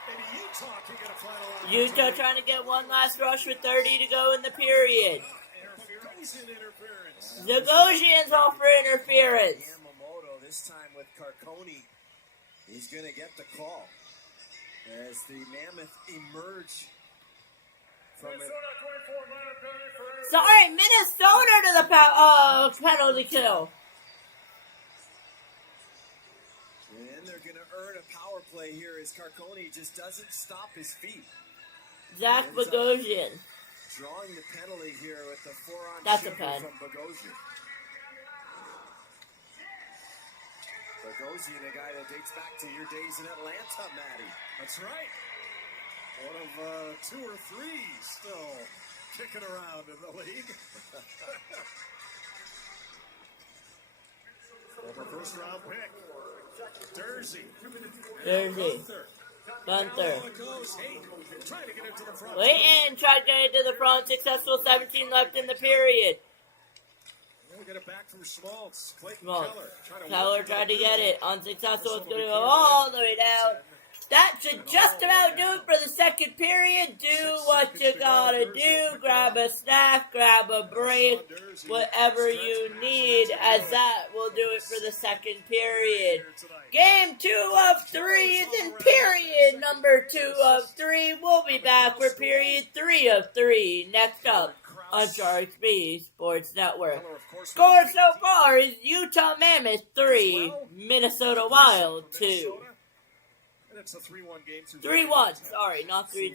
Maybe Utah can get a final opportunity. Utah trying to get one last rush with 30 to go in the period. Bogosian interference. Zagosian's off for interference. Yamamoto this time with Carcone. He's going to get the call as the Mammoth emerge from it. Sorry, Minnesota to the penalty kill. And they're going to earn a power play here as Carcone just doesn't stop his feet. Zach Bogosian. Drawing the penalty here with the four-on That's a shooter pen. from Bogosian. Bogosian, a guy that dates back to your days in Atlanta, Matty. That's right. One of 2 or 3 still kicking around in the league. Former first-round pick. Jersey. Gunther. Trying to get into the front. Leighton tried to get into the front. Successful. 17 left in the period. We'll get it back from Schmaltz. Clayton Schmaltz. Keller. Keller tried to get it. Unsuccessful. It's going to go all the way down. That should just about do it for the second period. Do what you gotta do. Grab a snack, grab a break, whatever you need, as that will do it for the second period. Game 2 of 3 is in period number 2 of 3. We'll be back for period 3 of 3 next up on Sharks B Sports Network. Score so far is Utah Mammoth 3, Minnesota Wild 2. It's a 3-1 game. 3-1, sorry, not 3-2.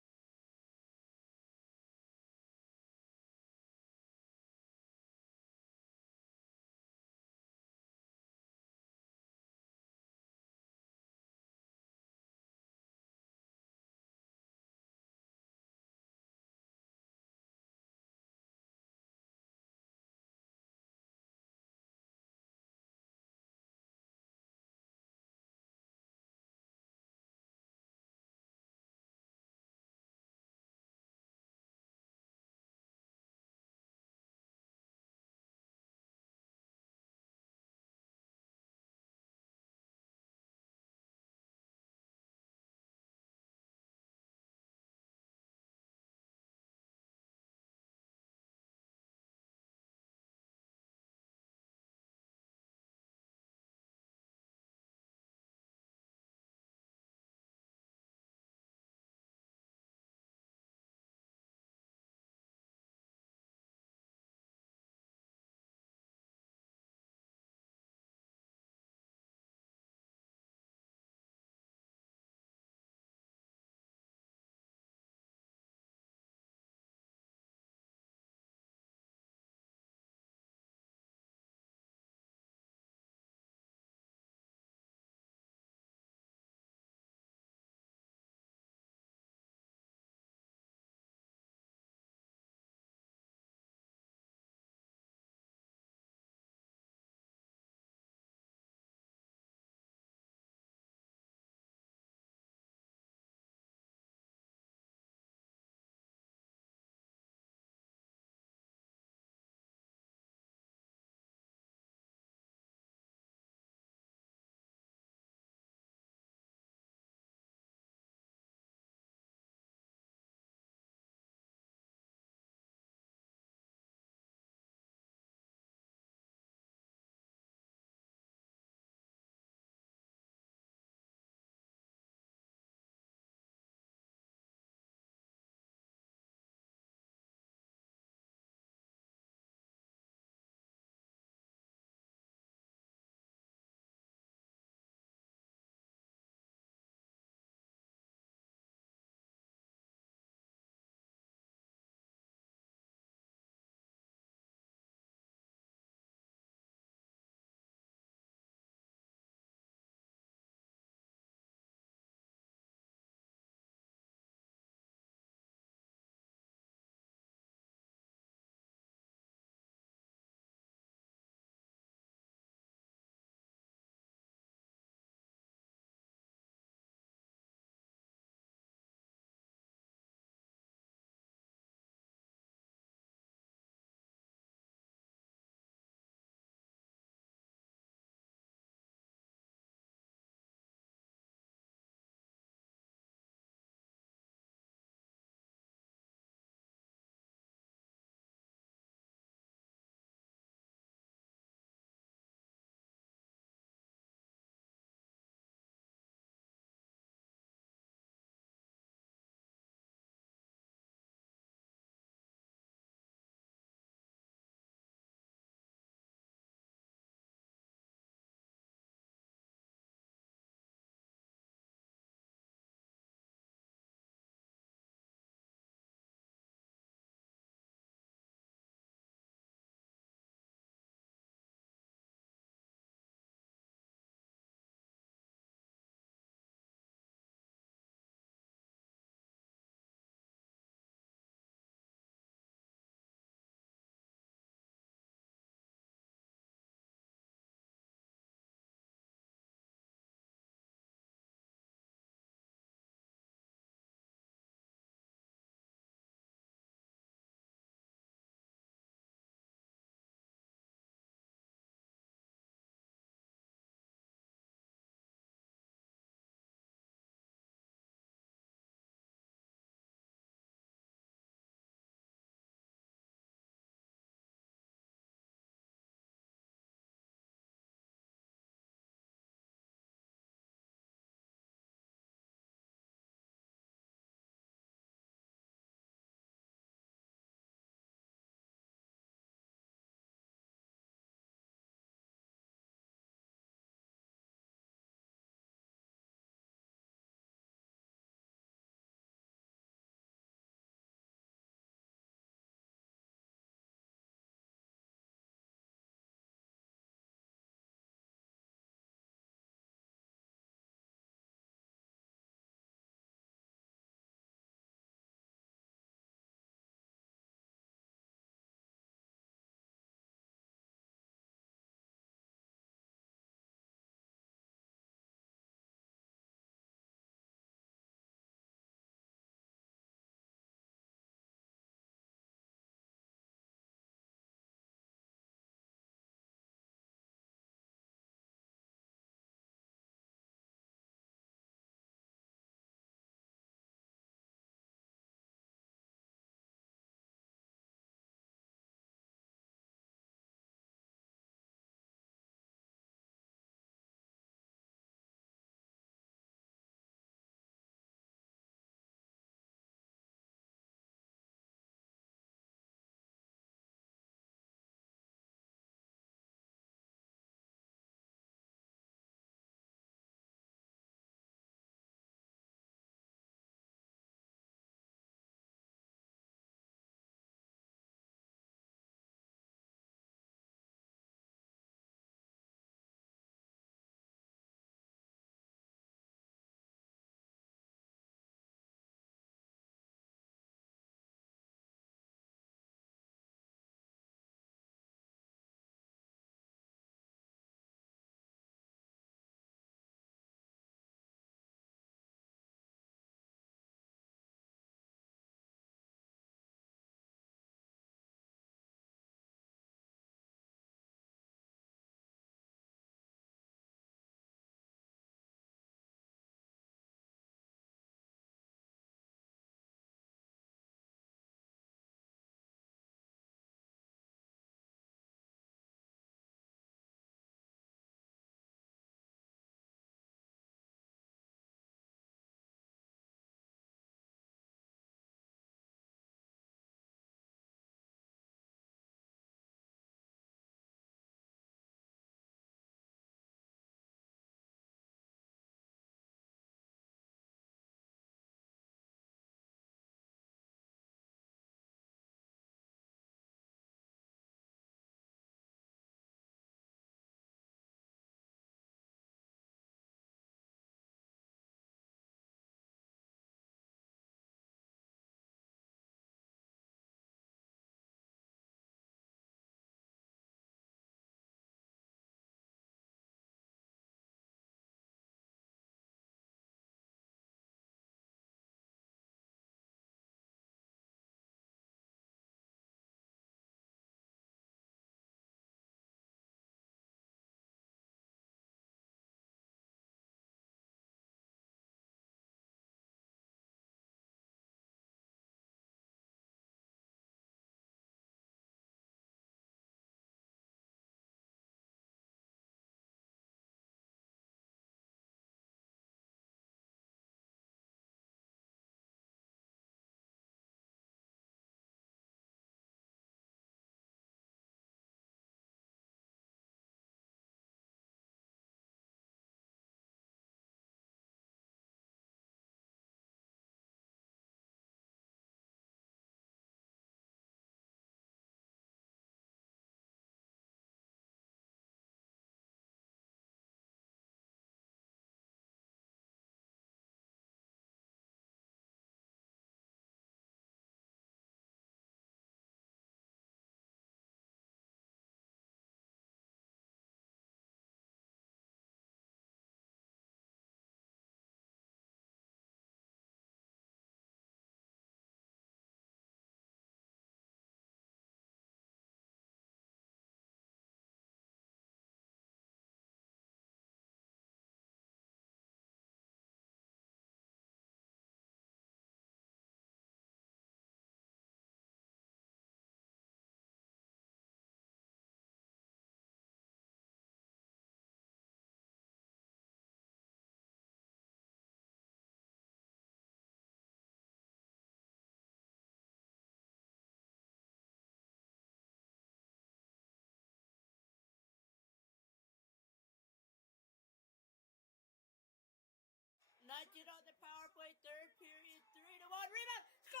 it on the power play, third period, 3-1, rebound, scores!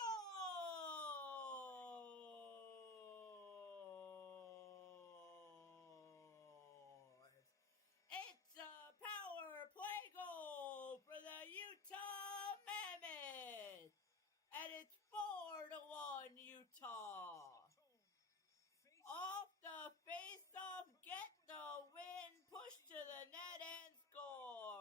It's a power play goal for the Utah Mammoth! And it's 4-1 Utah! Off the face-off, get the win, push to the net and score!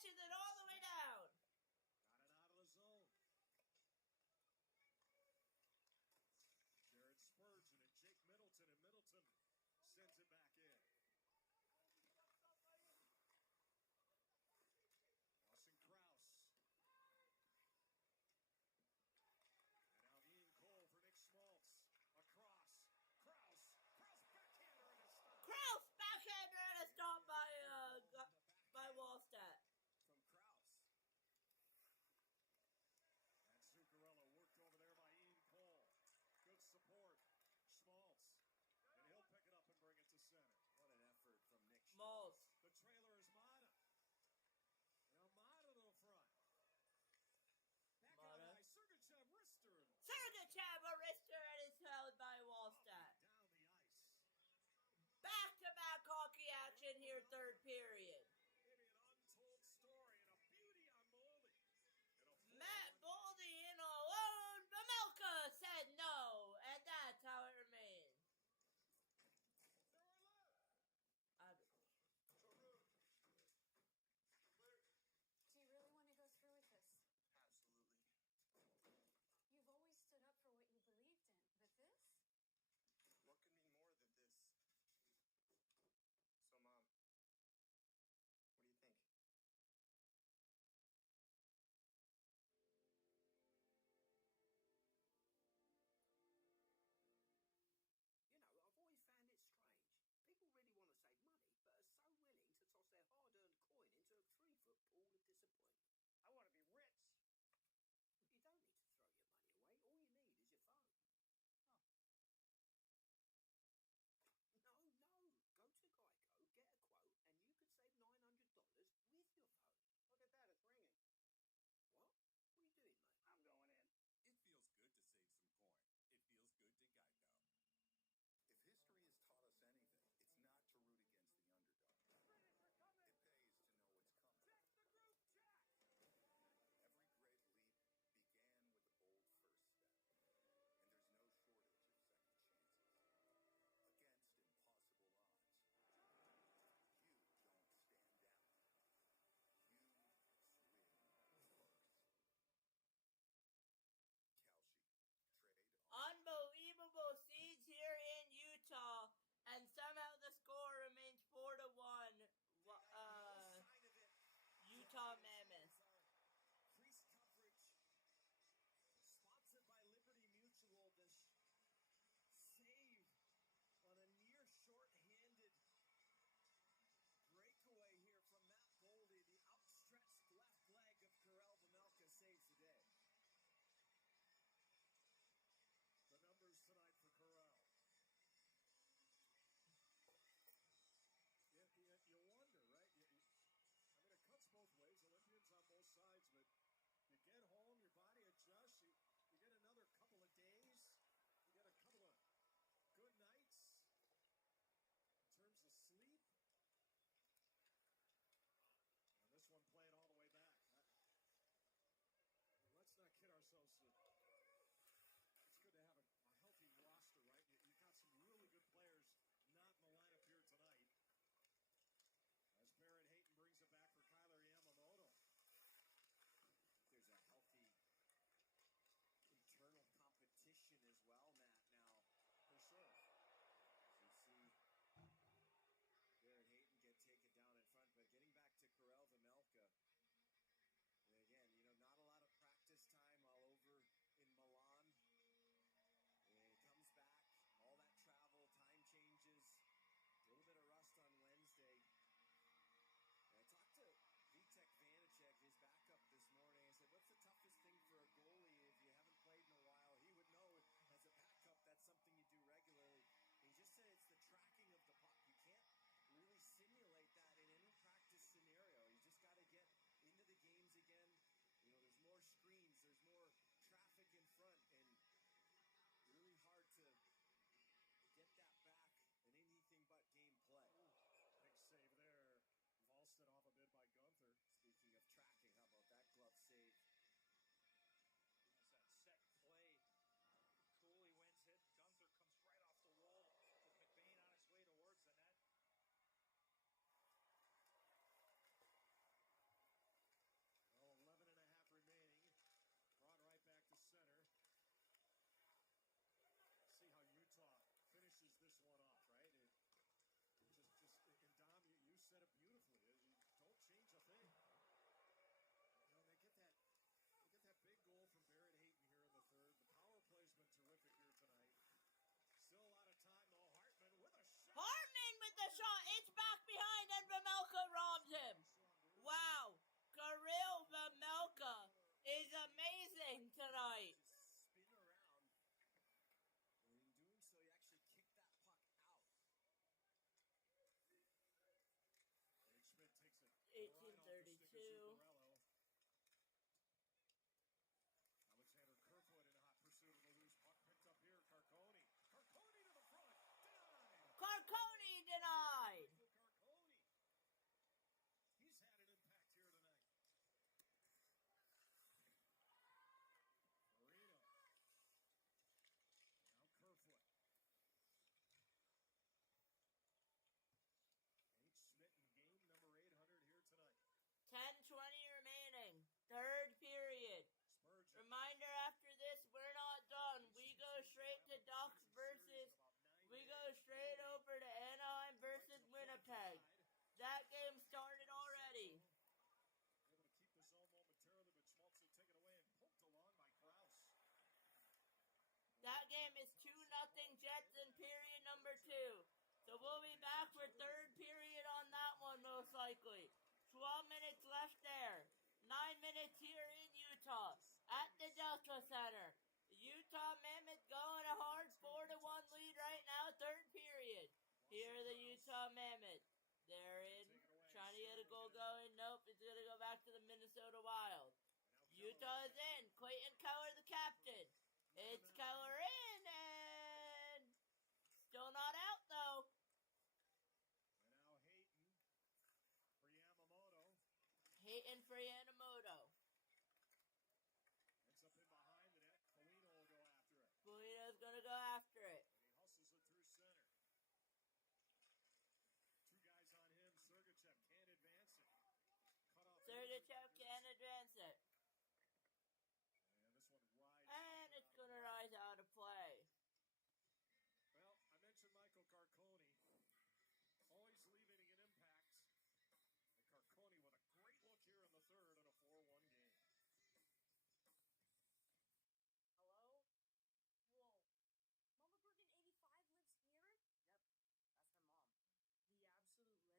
catches it all the way down. Got it out of the zone. Jared Spurgeon and Jake Middleton, and Middleton sends it back in. Austin Krause. And now Ian Cole for Nick Schmaltz. Across. Krause backhander and a stop. Krause backhander and a stop by Wallstat. From Krause. likely. 12 minutes left there. 9 minutes here in Utah at the Delta Center. Utah Mammoth going a hard 4-1 lead right now, third period. Here are the Utah Mammoth. They're in, trying to get a goal going. Nope, it's going to go back to the Minnesota Wild. Utah is in. Clayton Keller, the captain. It's Keller in, and still not out, though. And now Hayton for Yamamoto. Hayton for Yamamoto. It's up in behind the net. Foligno will go after it. Foligno's going to go after it. And he hustles it through center. Two guys on him. Sergachev can't advance it. Cut off. Sergachev can't advance it. And this one rides. And it's going to rise out of play. Well, I mentioned Michael Carcone. Always leaving an impact. And Carcone with a great look here in the third in a 4-1 game. Hello? Whoa. Mama Bergen 85 lives here? Yep, that's my mom. The absolute legend who went from gaming on her phone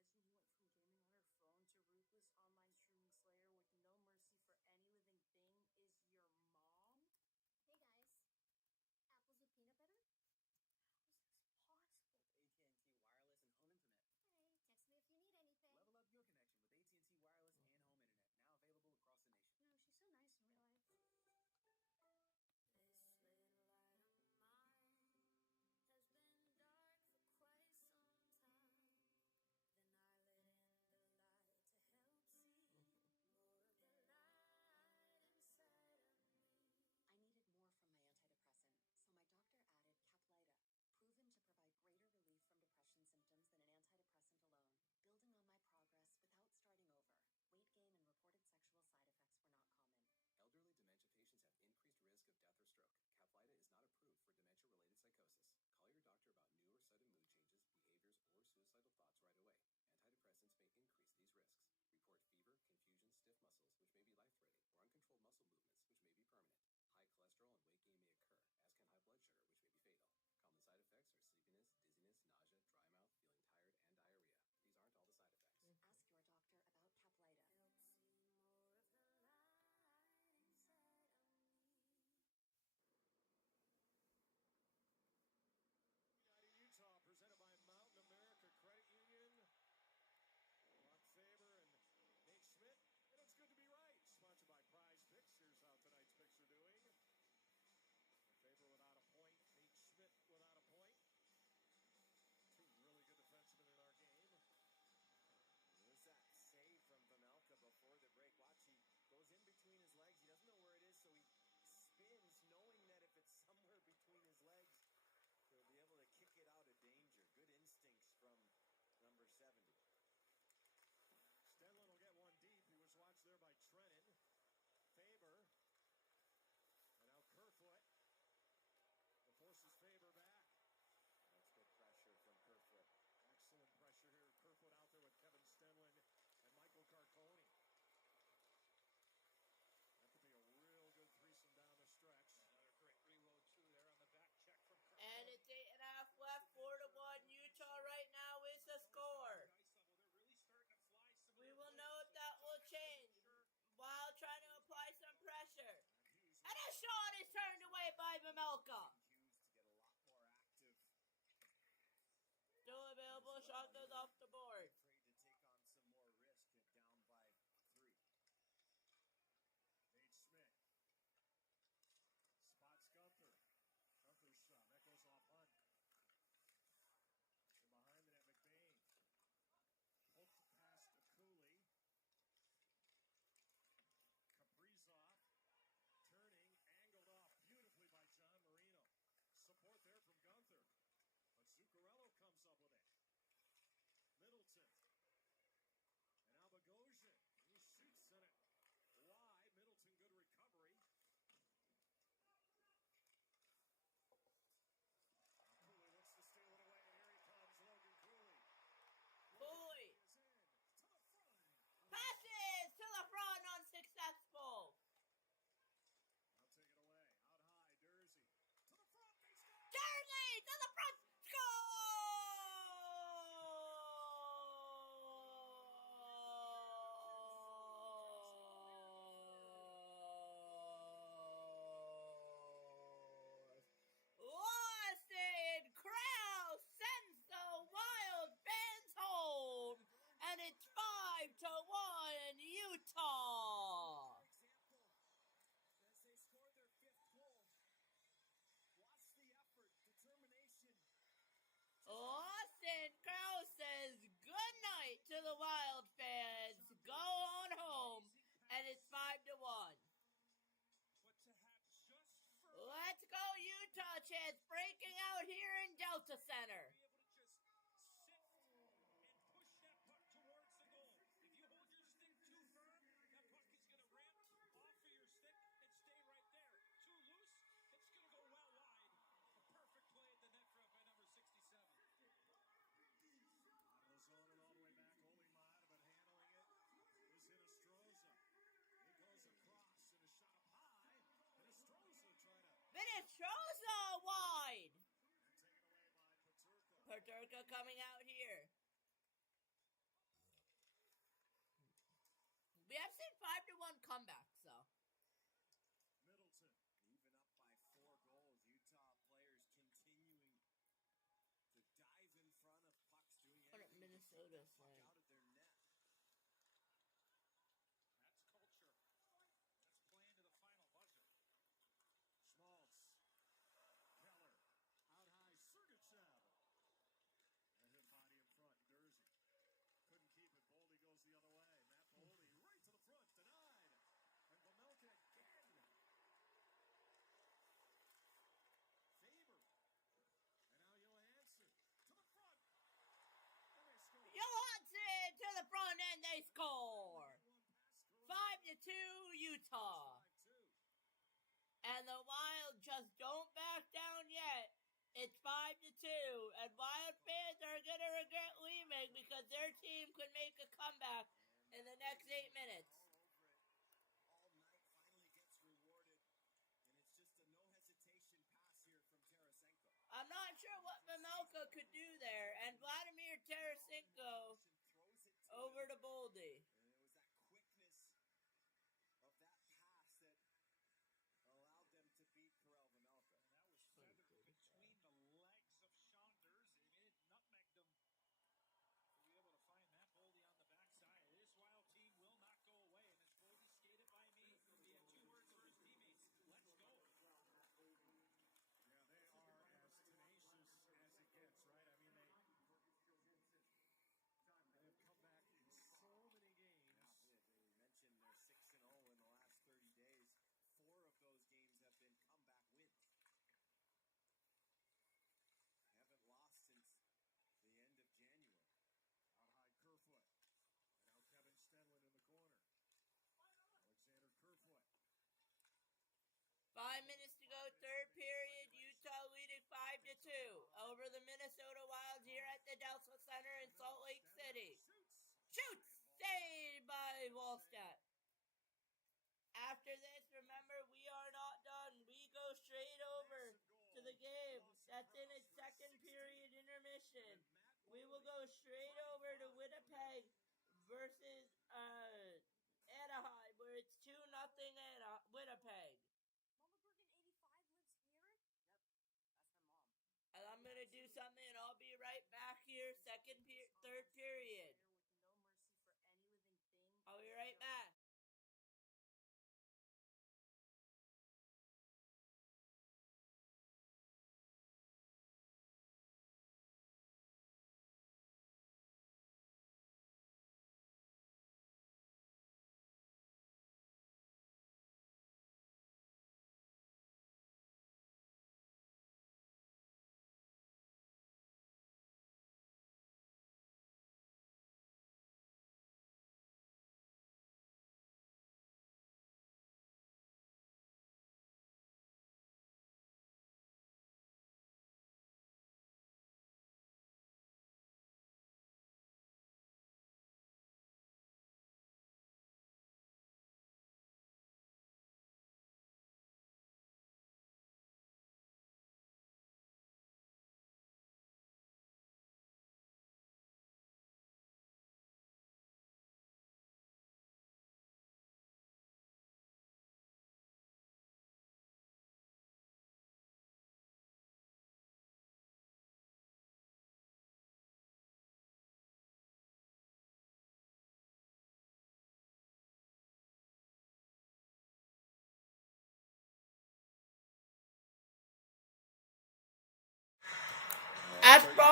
to ruthless online streaming slayer with no mercy for anyone. Utah. As they score their fifth goal, watch the effort, determination. Austin Krause says good night to the Wild fans. Go on home, and it's 5-1. Let's go Utah chants breaking out here in Delta Center. Push that puck towards the goal. If you hold your stick too firm, that puck is going to ramp off of your stick and stay right there. Too loose, it's going to go well wide. A perfect play at the net front by number 67. Out of the zone and all the way back. Olimad, but handling it is Hinostroza. It goes across and a shot up high. Hinostroza trying to... Hinostroza wide. And taken away by Paterka. Paterka coming out here. We have seen 5-1 comebacks, though. Middleton, even up by 4 goals. Utah players continuing to dive in front of pucks, doing anything Minnesota to puck out of their net. That's culture. That's playing to the final buzzer. Schmaltz. Keller. Out high. Sergachev. A hit body in front. Dursey. Couldn't keep it. Boldy goes the other way. Matt Boldy right to the front. Denied. And Vejmelka again. Faber. And now Johansson to the front. And they score. Johansson to the front and they score. 5-2 Utah. And the Wild just don't back down yet. It's 5-2, and Wild fans are gonna regret leaving because their team could make a comeback in the next 8 minutes. All night finally gets rewarded, and it's just a no hesitation pass here from Tarasenko. I'm not sure what Vejmelka could do there, and Vladimir Tarasenko over to Boldy. And it was that quickness of that pass that allowed them to beat Karel Vejmelka. And that was feathered between the legs of Sean Dursey. It nutmegged him to be able to find Matt Boldy on the backside. This Wild team will not go away. And as Boldy skated by me, he had 2 words for his teammates. Let's go. Yeah, they are as tenacious as it gets, right? I mean, they've come back in so many games. Yeah, they mentioned they're 6-0 in the last 30 days. 4 of those games have been comeback wins. They haven't lost since the end of January. Out high Kerfoot. And now Kevin Stenlund in the corner. Alexander Kerfoot. 5 minutes to go, third period. Utah leading 5-2 over the Minnesota Wild here at the Delta Center in Salt Lake City. Shoots! Saved by Wallstat. After this, remember, we are not done. We go straight over to the game. That's in its second period intermission. We will go straight over to Winnipeg versus Anaheim, where it's 2-0 Winnipeg. Mama Bergen 85 lives here? Yep, that's my mom. And I'm going to do something, and I'll be right back here, third period. With no mercy for any living thing. I'll be right back.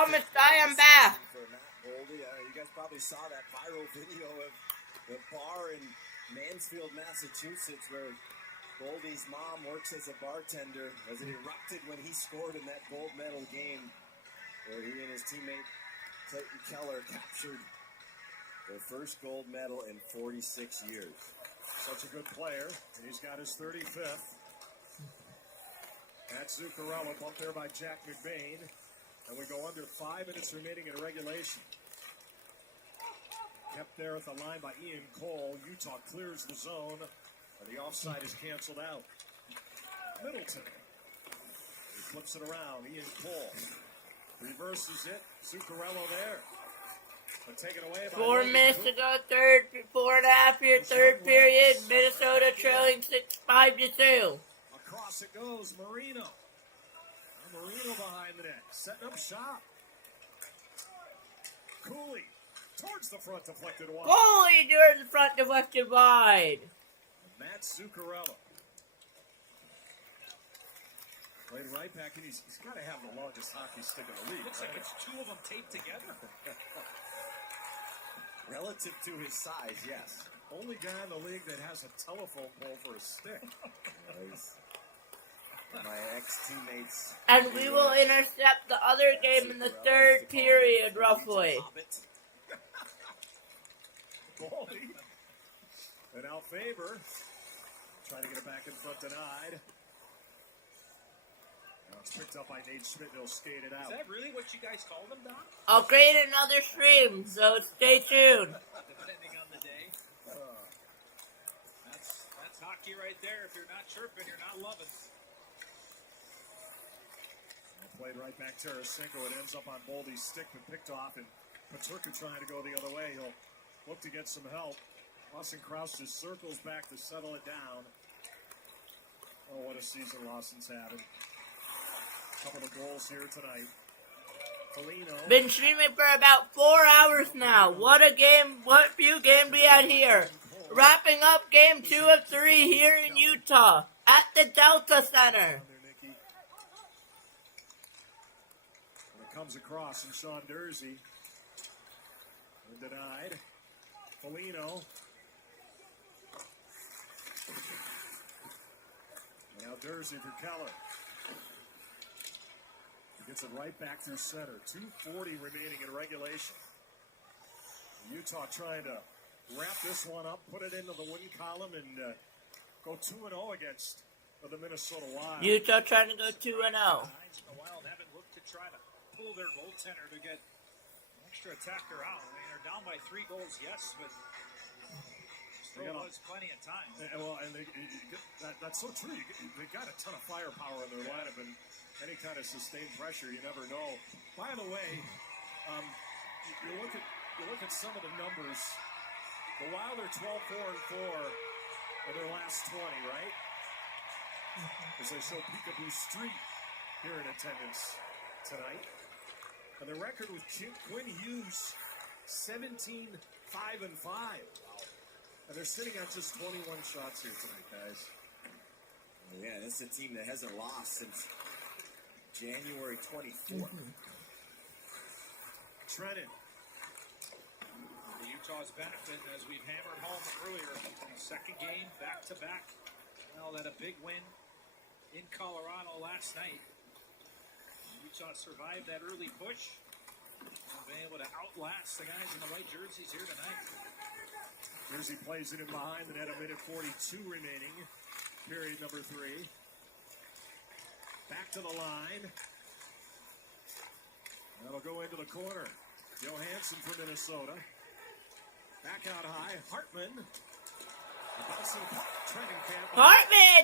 promised I am back. For Matt Boldy. You guys probably saw that viral video of the bar in Mansfield, Massachusetts, where Boldy's mom works as a bartender, as it erupted when he scored in that gold medal game, where he and his teammate Clayton Keller captured their first gold medal in 46 years. Such a good player, and he's got his 35th. That's Zuccarello, bumped there by Jack McBain. And we go under 5 minutes remaining in regulation. Kept there at the line by Ian Cole. Utah clears the zone, and the offside is canceled out. Middleton. He flips it around. Ian Cole reverses it. Zuccarello there. But taken away by 4 minutes to go, 4.5 here, third period. Minnesota trailing 5-2. Across it goes, Marino. Marino behind the net, setting up shop. Cooley towards the front, deflected wide. Cooley towards the front, deflected wide. Matt Zuccarello. Played right back, and he's got to have the longest hockey stick in the league. Looks like it's 2 of them taped together. Relative to his size, yes. Only guy in the league that has a telephone pole for a stick. My ex-teammates. And we will intercept the other game in the third period, roughly. Boldy. And now Faber trying to get it back in front, denied. Now it's picked up by Nate Schmidt, and he'll skate it out. Is that really what you guys call them, Doc? I'll create another stream, so stay tuned. Depending on the day. That's hockey right there. If you're not chirping, you're not loving. Played right back Tarasenko. It ends up on Boldy's stick, but picked off, and Paterka trying to go the other way. He'll look to get some help. Lawson Krause just circles back to settle it down. Oh, what a season Lawson's having. A couple of goals here tonight. Foligno. Been streaming for about 4 hours now. What a game, what few games we had here. Wrapping up game 2 of 3 here in Utah at the Delta Center. Comes across, and Sean Dursey denied. Foligno. Now Dursey for Keller. He gets it right back through center. 2:40 remaining in regulation. Utah trying to wrap this one up, put it into the win column, and go 2-0 against the Minnesota Wild. Utah trying to go 2-0. The Wild haven't looked to try to pull their goaltender to get an extra attacker out. I mean, they're down by 3 goals, yes, but still was plenty of time. That's so true. They got a ton of firepower in their lineup, and any kind of sustained pressure, you never know. By the way, you look at some of the numbers. The Wild are 12-4-4 in their last 20, right? As they show Peekaboo Street here in attendance tonight. And the record with Quinn Hughes, 17-5-5. And they're sitting at just 21 shots here tonight, guys. Oh, yeah, this is a team that hasn't lost since January 24th. Trennan. The Utah's benefit, as we've hammered home earlier, second game back-to-back. Well, had a big win in Colorado last night. Utah survived that early push and been able to outlast the guys in the white jerseys here tonight. Jersey plays it in behind the net, a minute 42 remaining. Period number 3. Back to the line. That'll go into the corner. Johansson for Minnesota. Back out high. Hartman.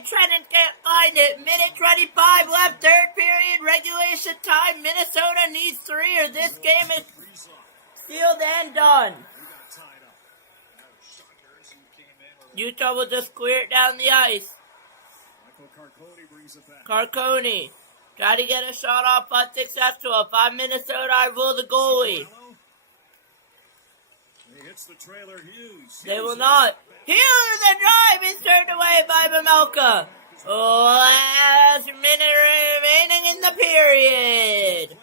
Trennan can't find it. Minute 25 left, third period, regulation time. Minnesota needs 3 or this game is sealed and done. Utah will just clear it down the ice. Carcone. Try to get a shot off, but successful. If I'm Minnesota, I will the goalie. He hits the trailer, Hughes. They will not. Hughes, the drive is turned away by Mamelka. Last minute remaining in the period.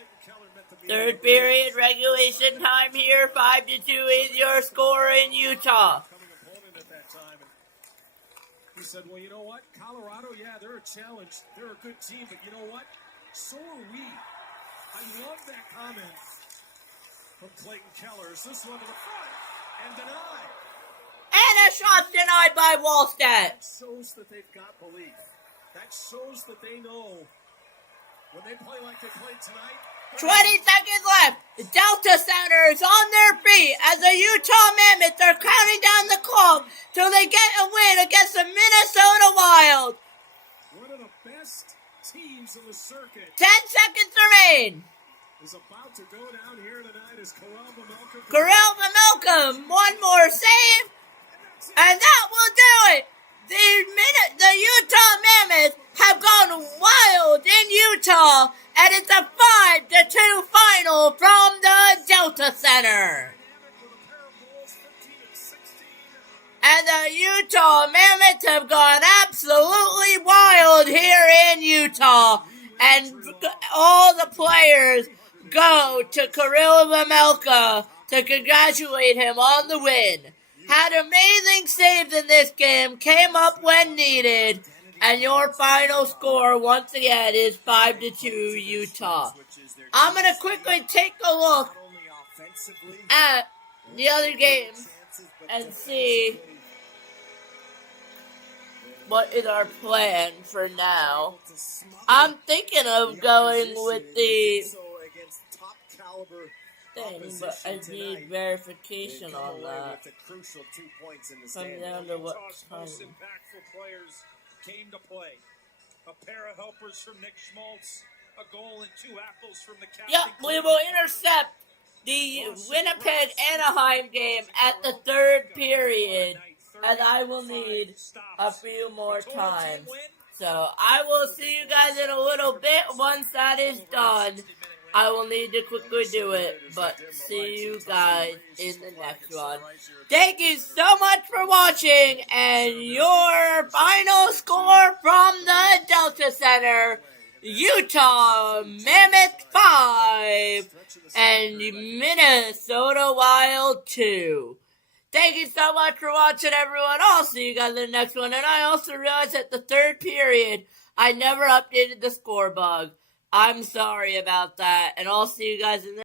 Third period regulation time here. 5-2 is your score in Utah. Opponent at that time. And he said, well, you know what? Colorado, yeah, they're a challenge. They're a good team, but you know what? So are we. I love that comment from Clayton Keller. Is this one to the front and denied? And a shot denied by Wallstedt. That shows that they've got belief. That shows that they know when they play like they played tonight. 20 seconds left. The Delta Center is on their feet as the Utah Mammoths are counting down the clock till they get a win against the Minnesota Wild. One of the best teams in the circuit. 10 seconds remain. Is about to go down here tonight as Karel Vejmelka, one more save, and that will do it. The Utah Mammoths have gone wild in Utah, and it's a 5-2 final from the Delta Center. And the Utah Mammoths have gone absolutely wild here in Utah, and all the players go to Karel Vejmelka to congratulate him on the win. Had amazing saves in this game, came up when needed, and your final score once again is 5-2 Utah. I'm going to quickly take a look at the other games and see what is our plan for now. I'm thinking of going with the thing, but I need verification on that. Comes down to what time. Most impactful players came to play. A pair of helpers from Nick Schmaltz, a goal and 2 apples from the captain. Yep, we will intercept the Winnipeg-Anaheim game at the third period, and I will need a few more times. So I will see you guys in a little bit. Once that is done, I will need to quickly do it, but see you guys in the next one. Thank you so much for watching, and your final score from the Delta Center, Utah Mammoth 5 and Minnesota Wild 2. Thank you so much for watching, everyone. I'll see you guys in the next one. And I also realized at the third period, I never updated the score bug. I'm sorry about that, and I'll see you guys in the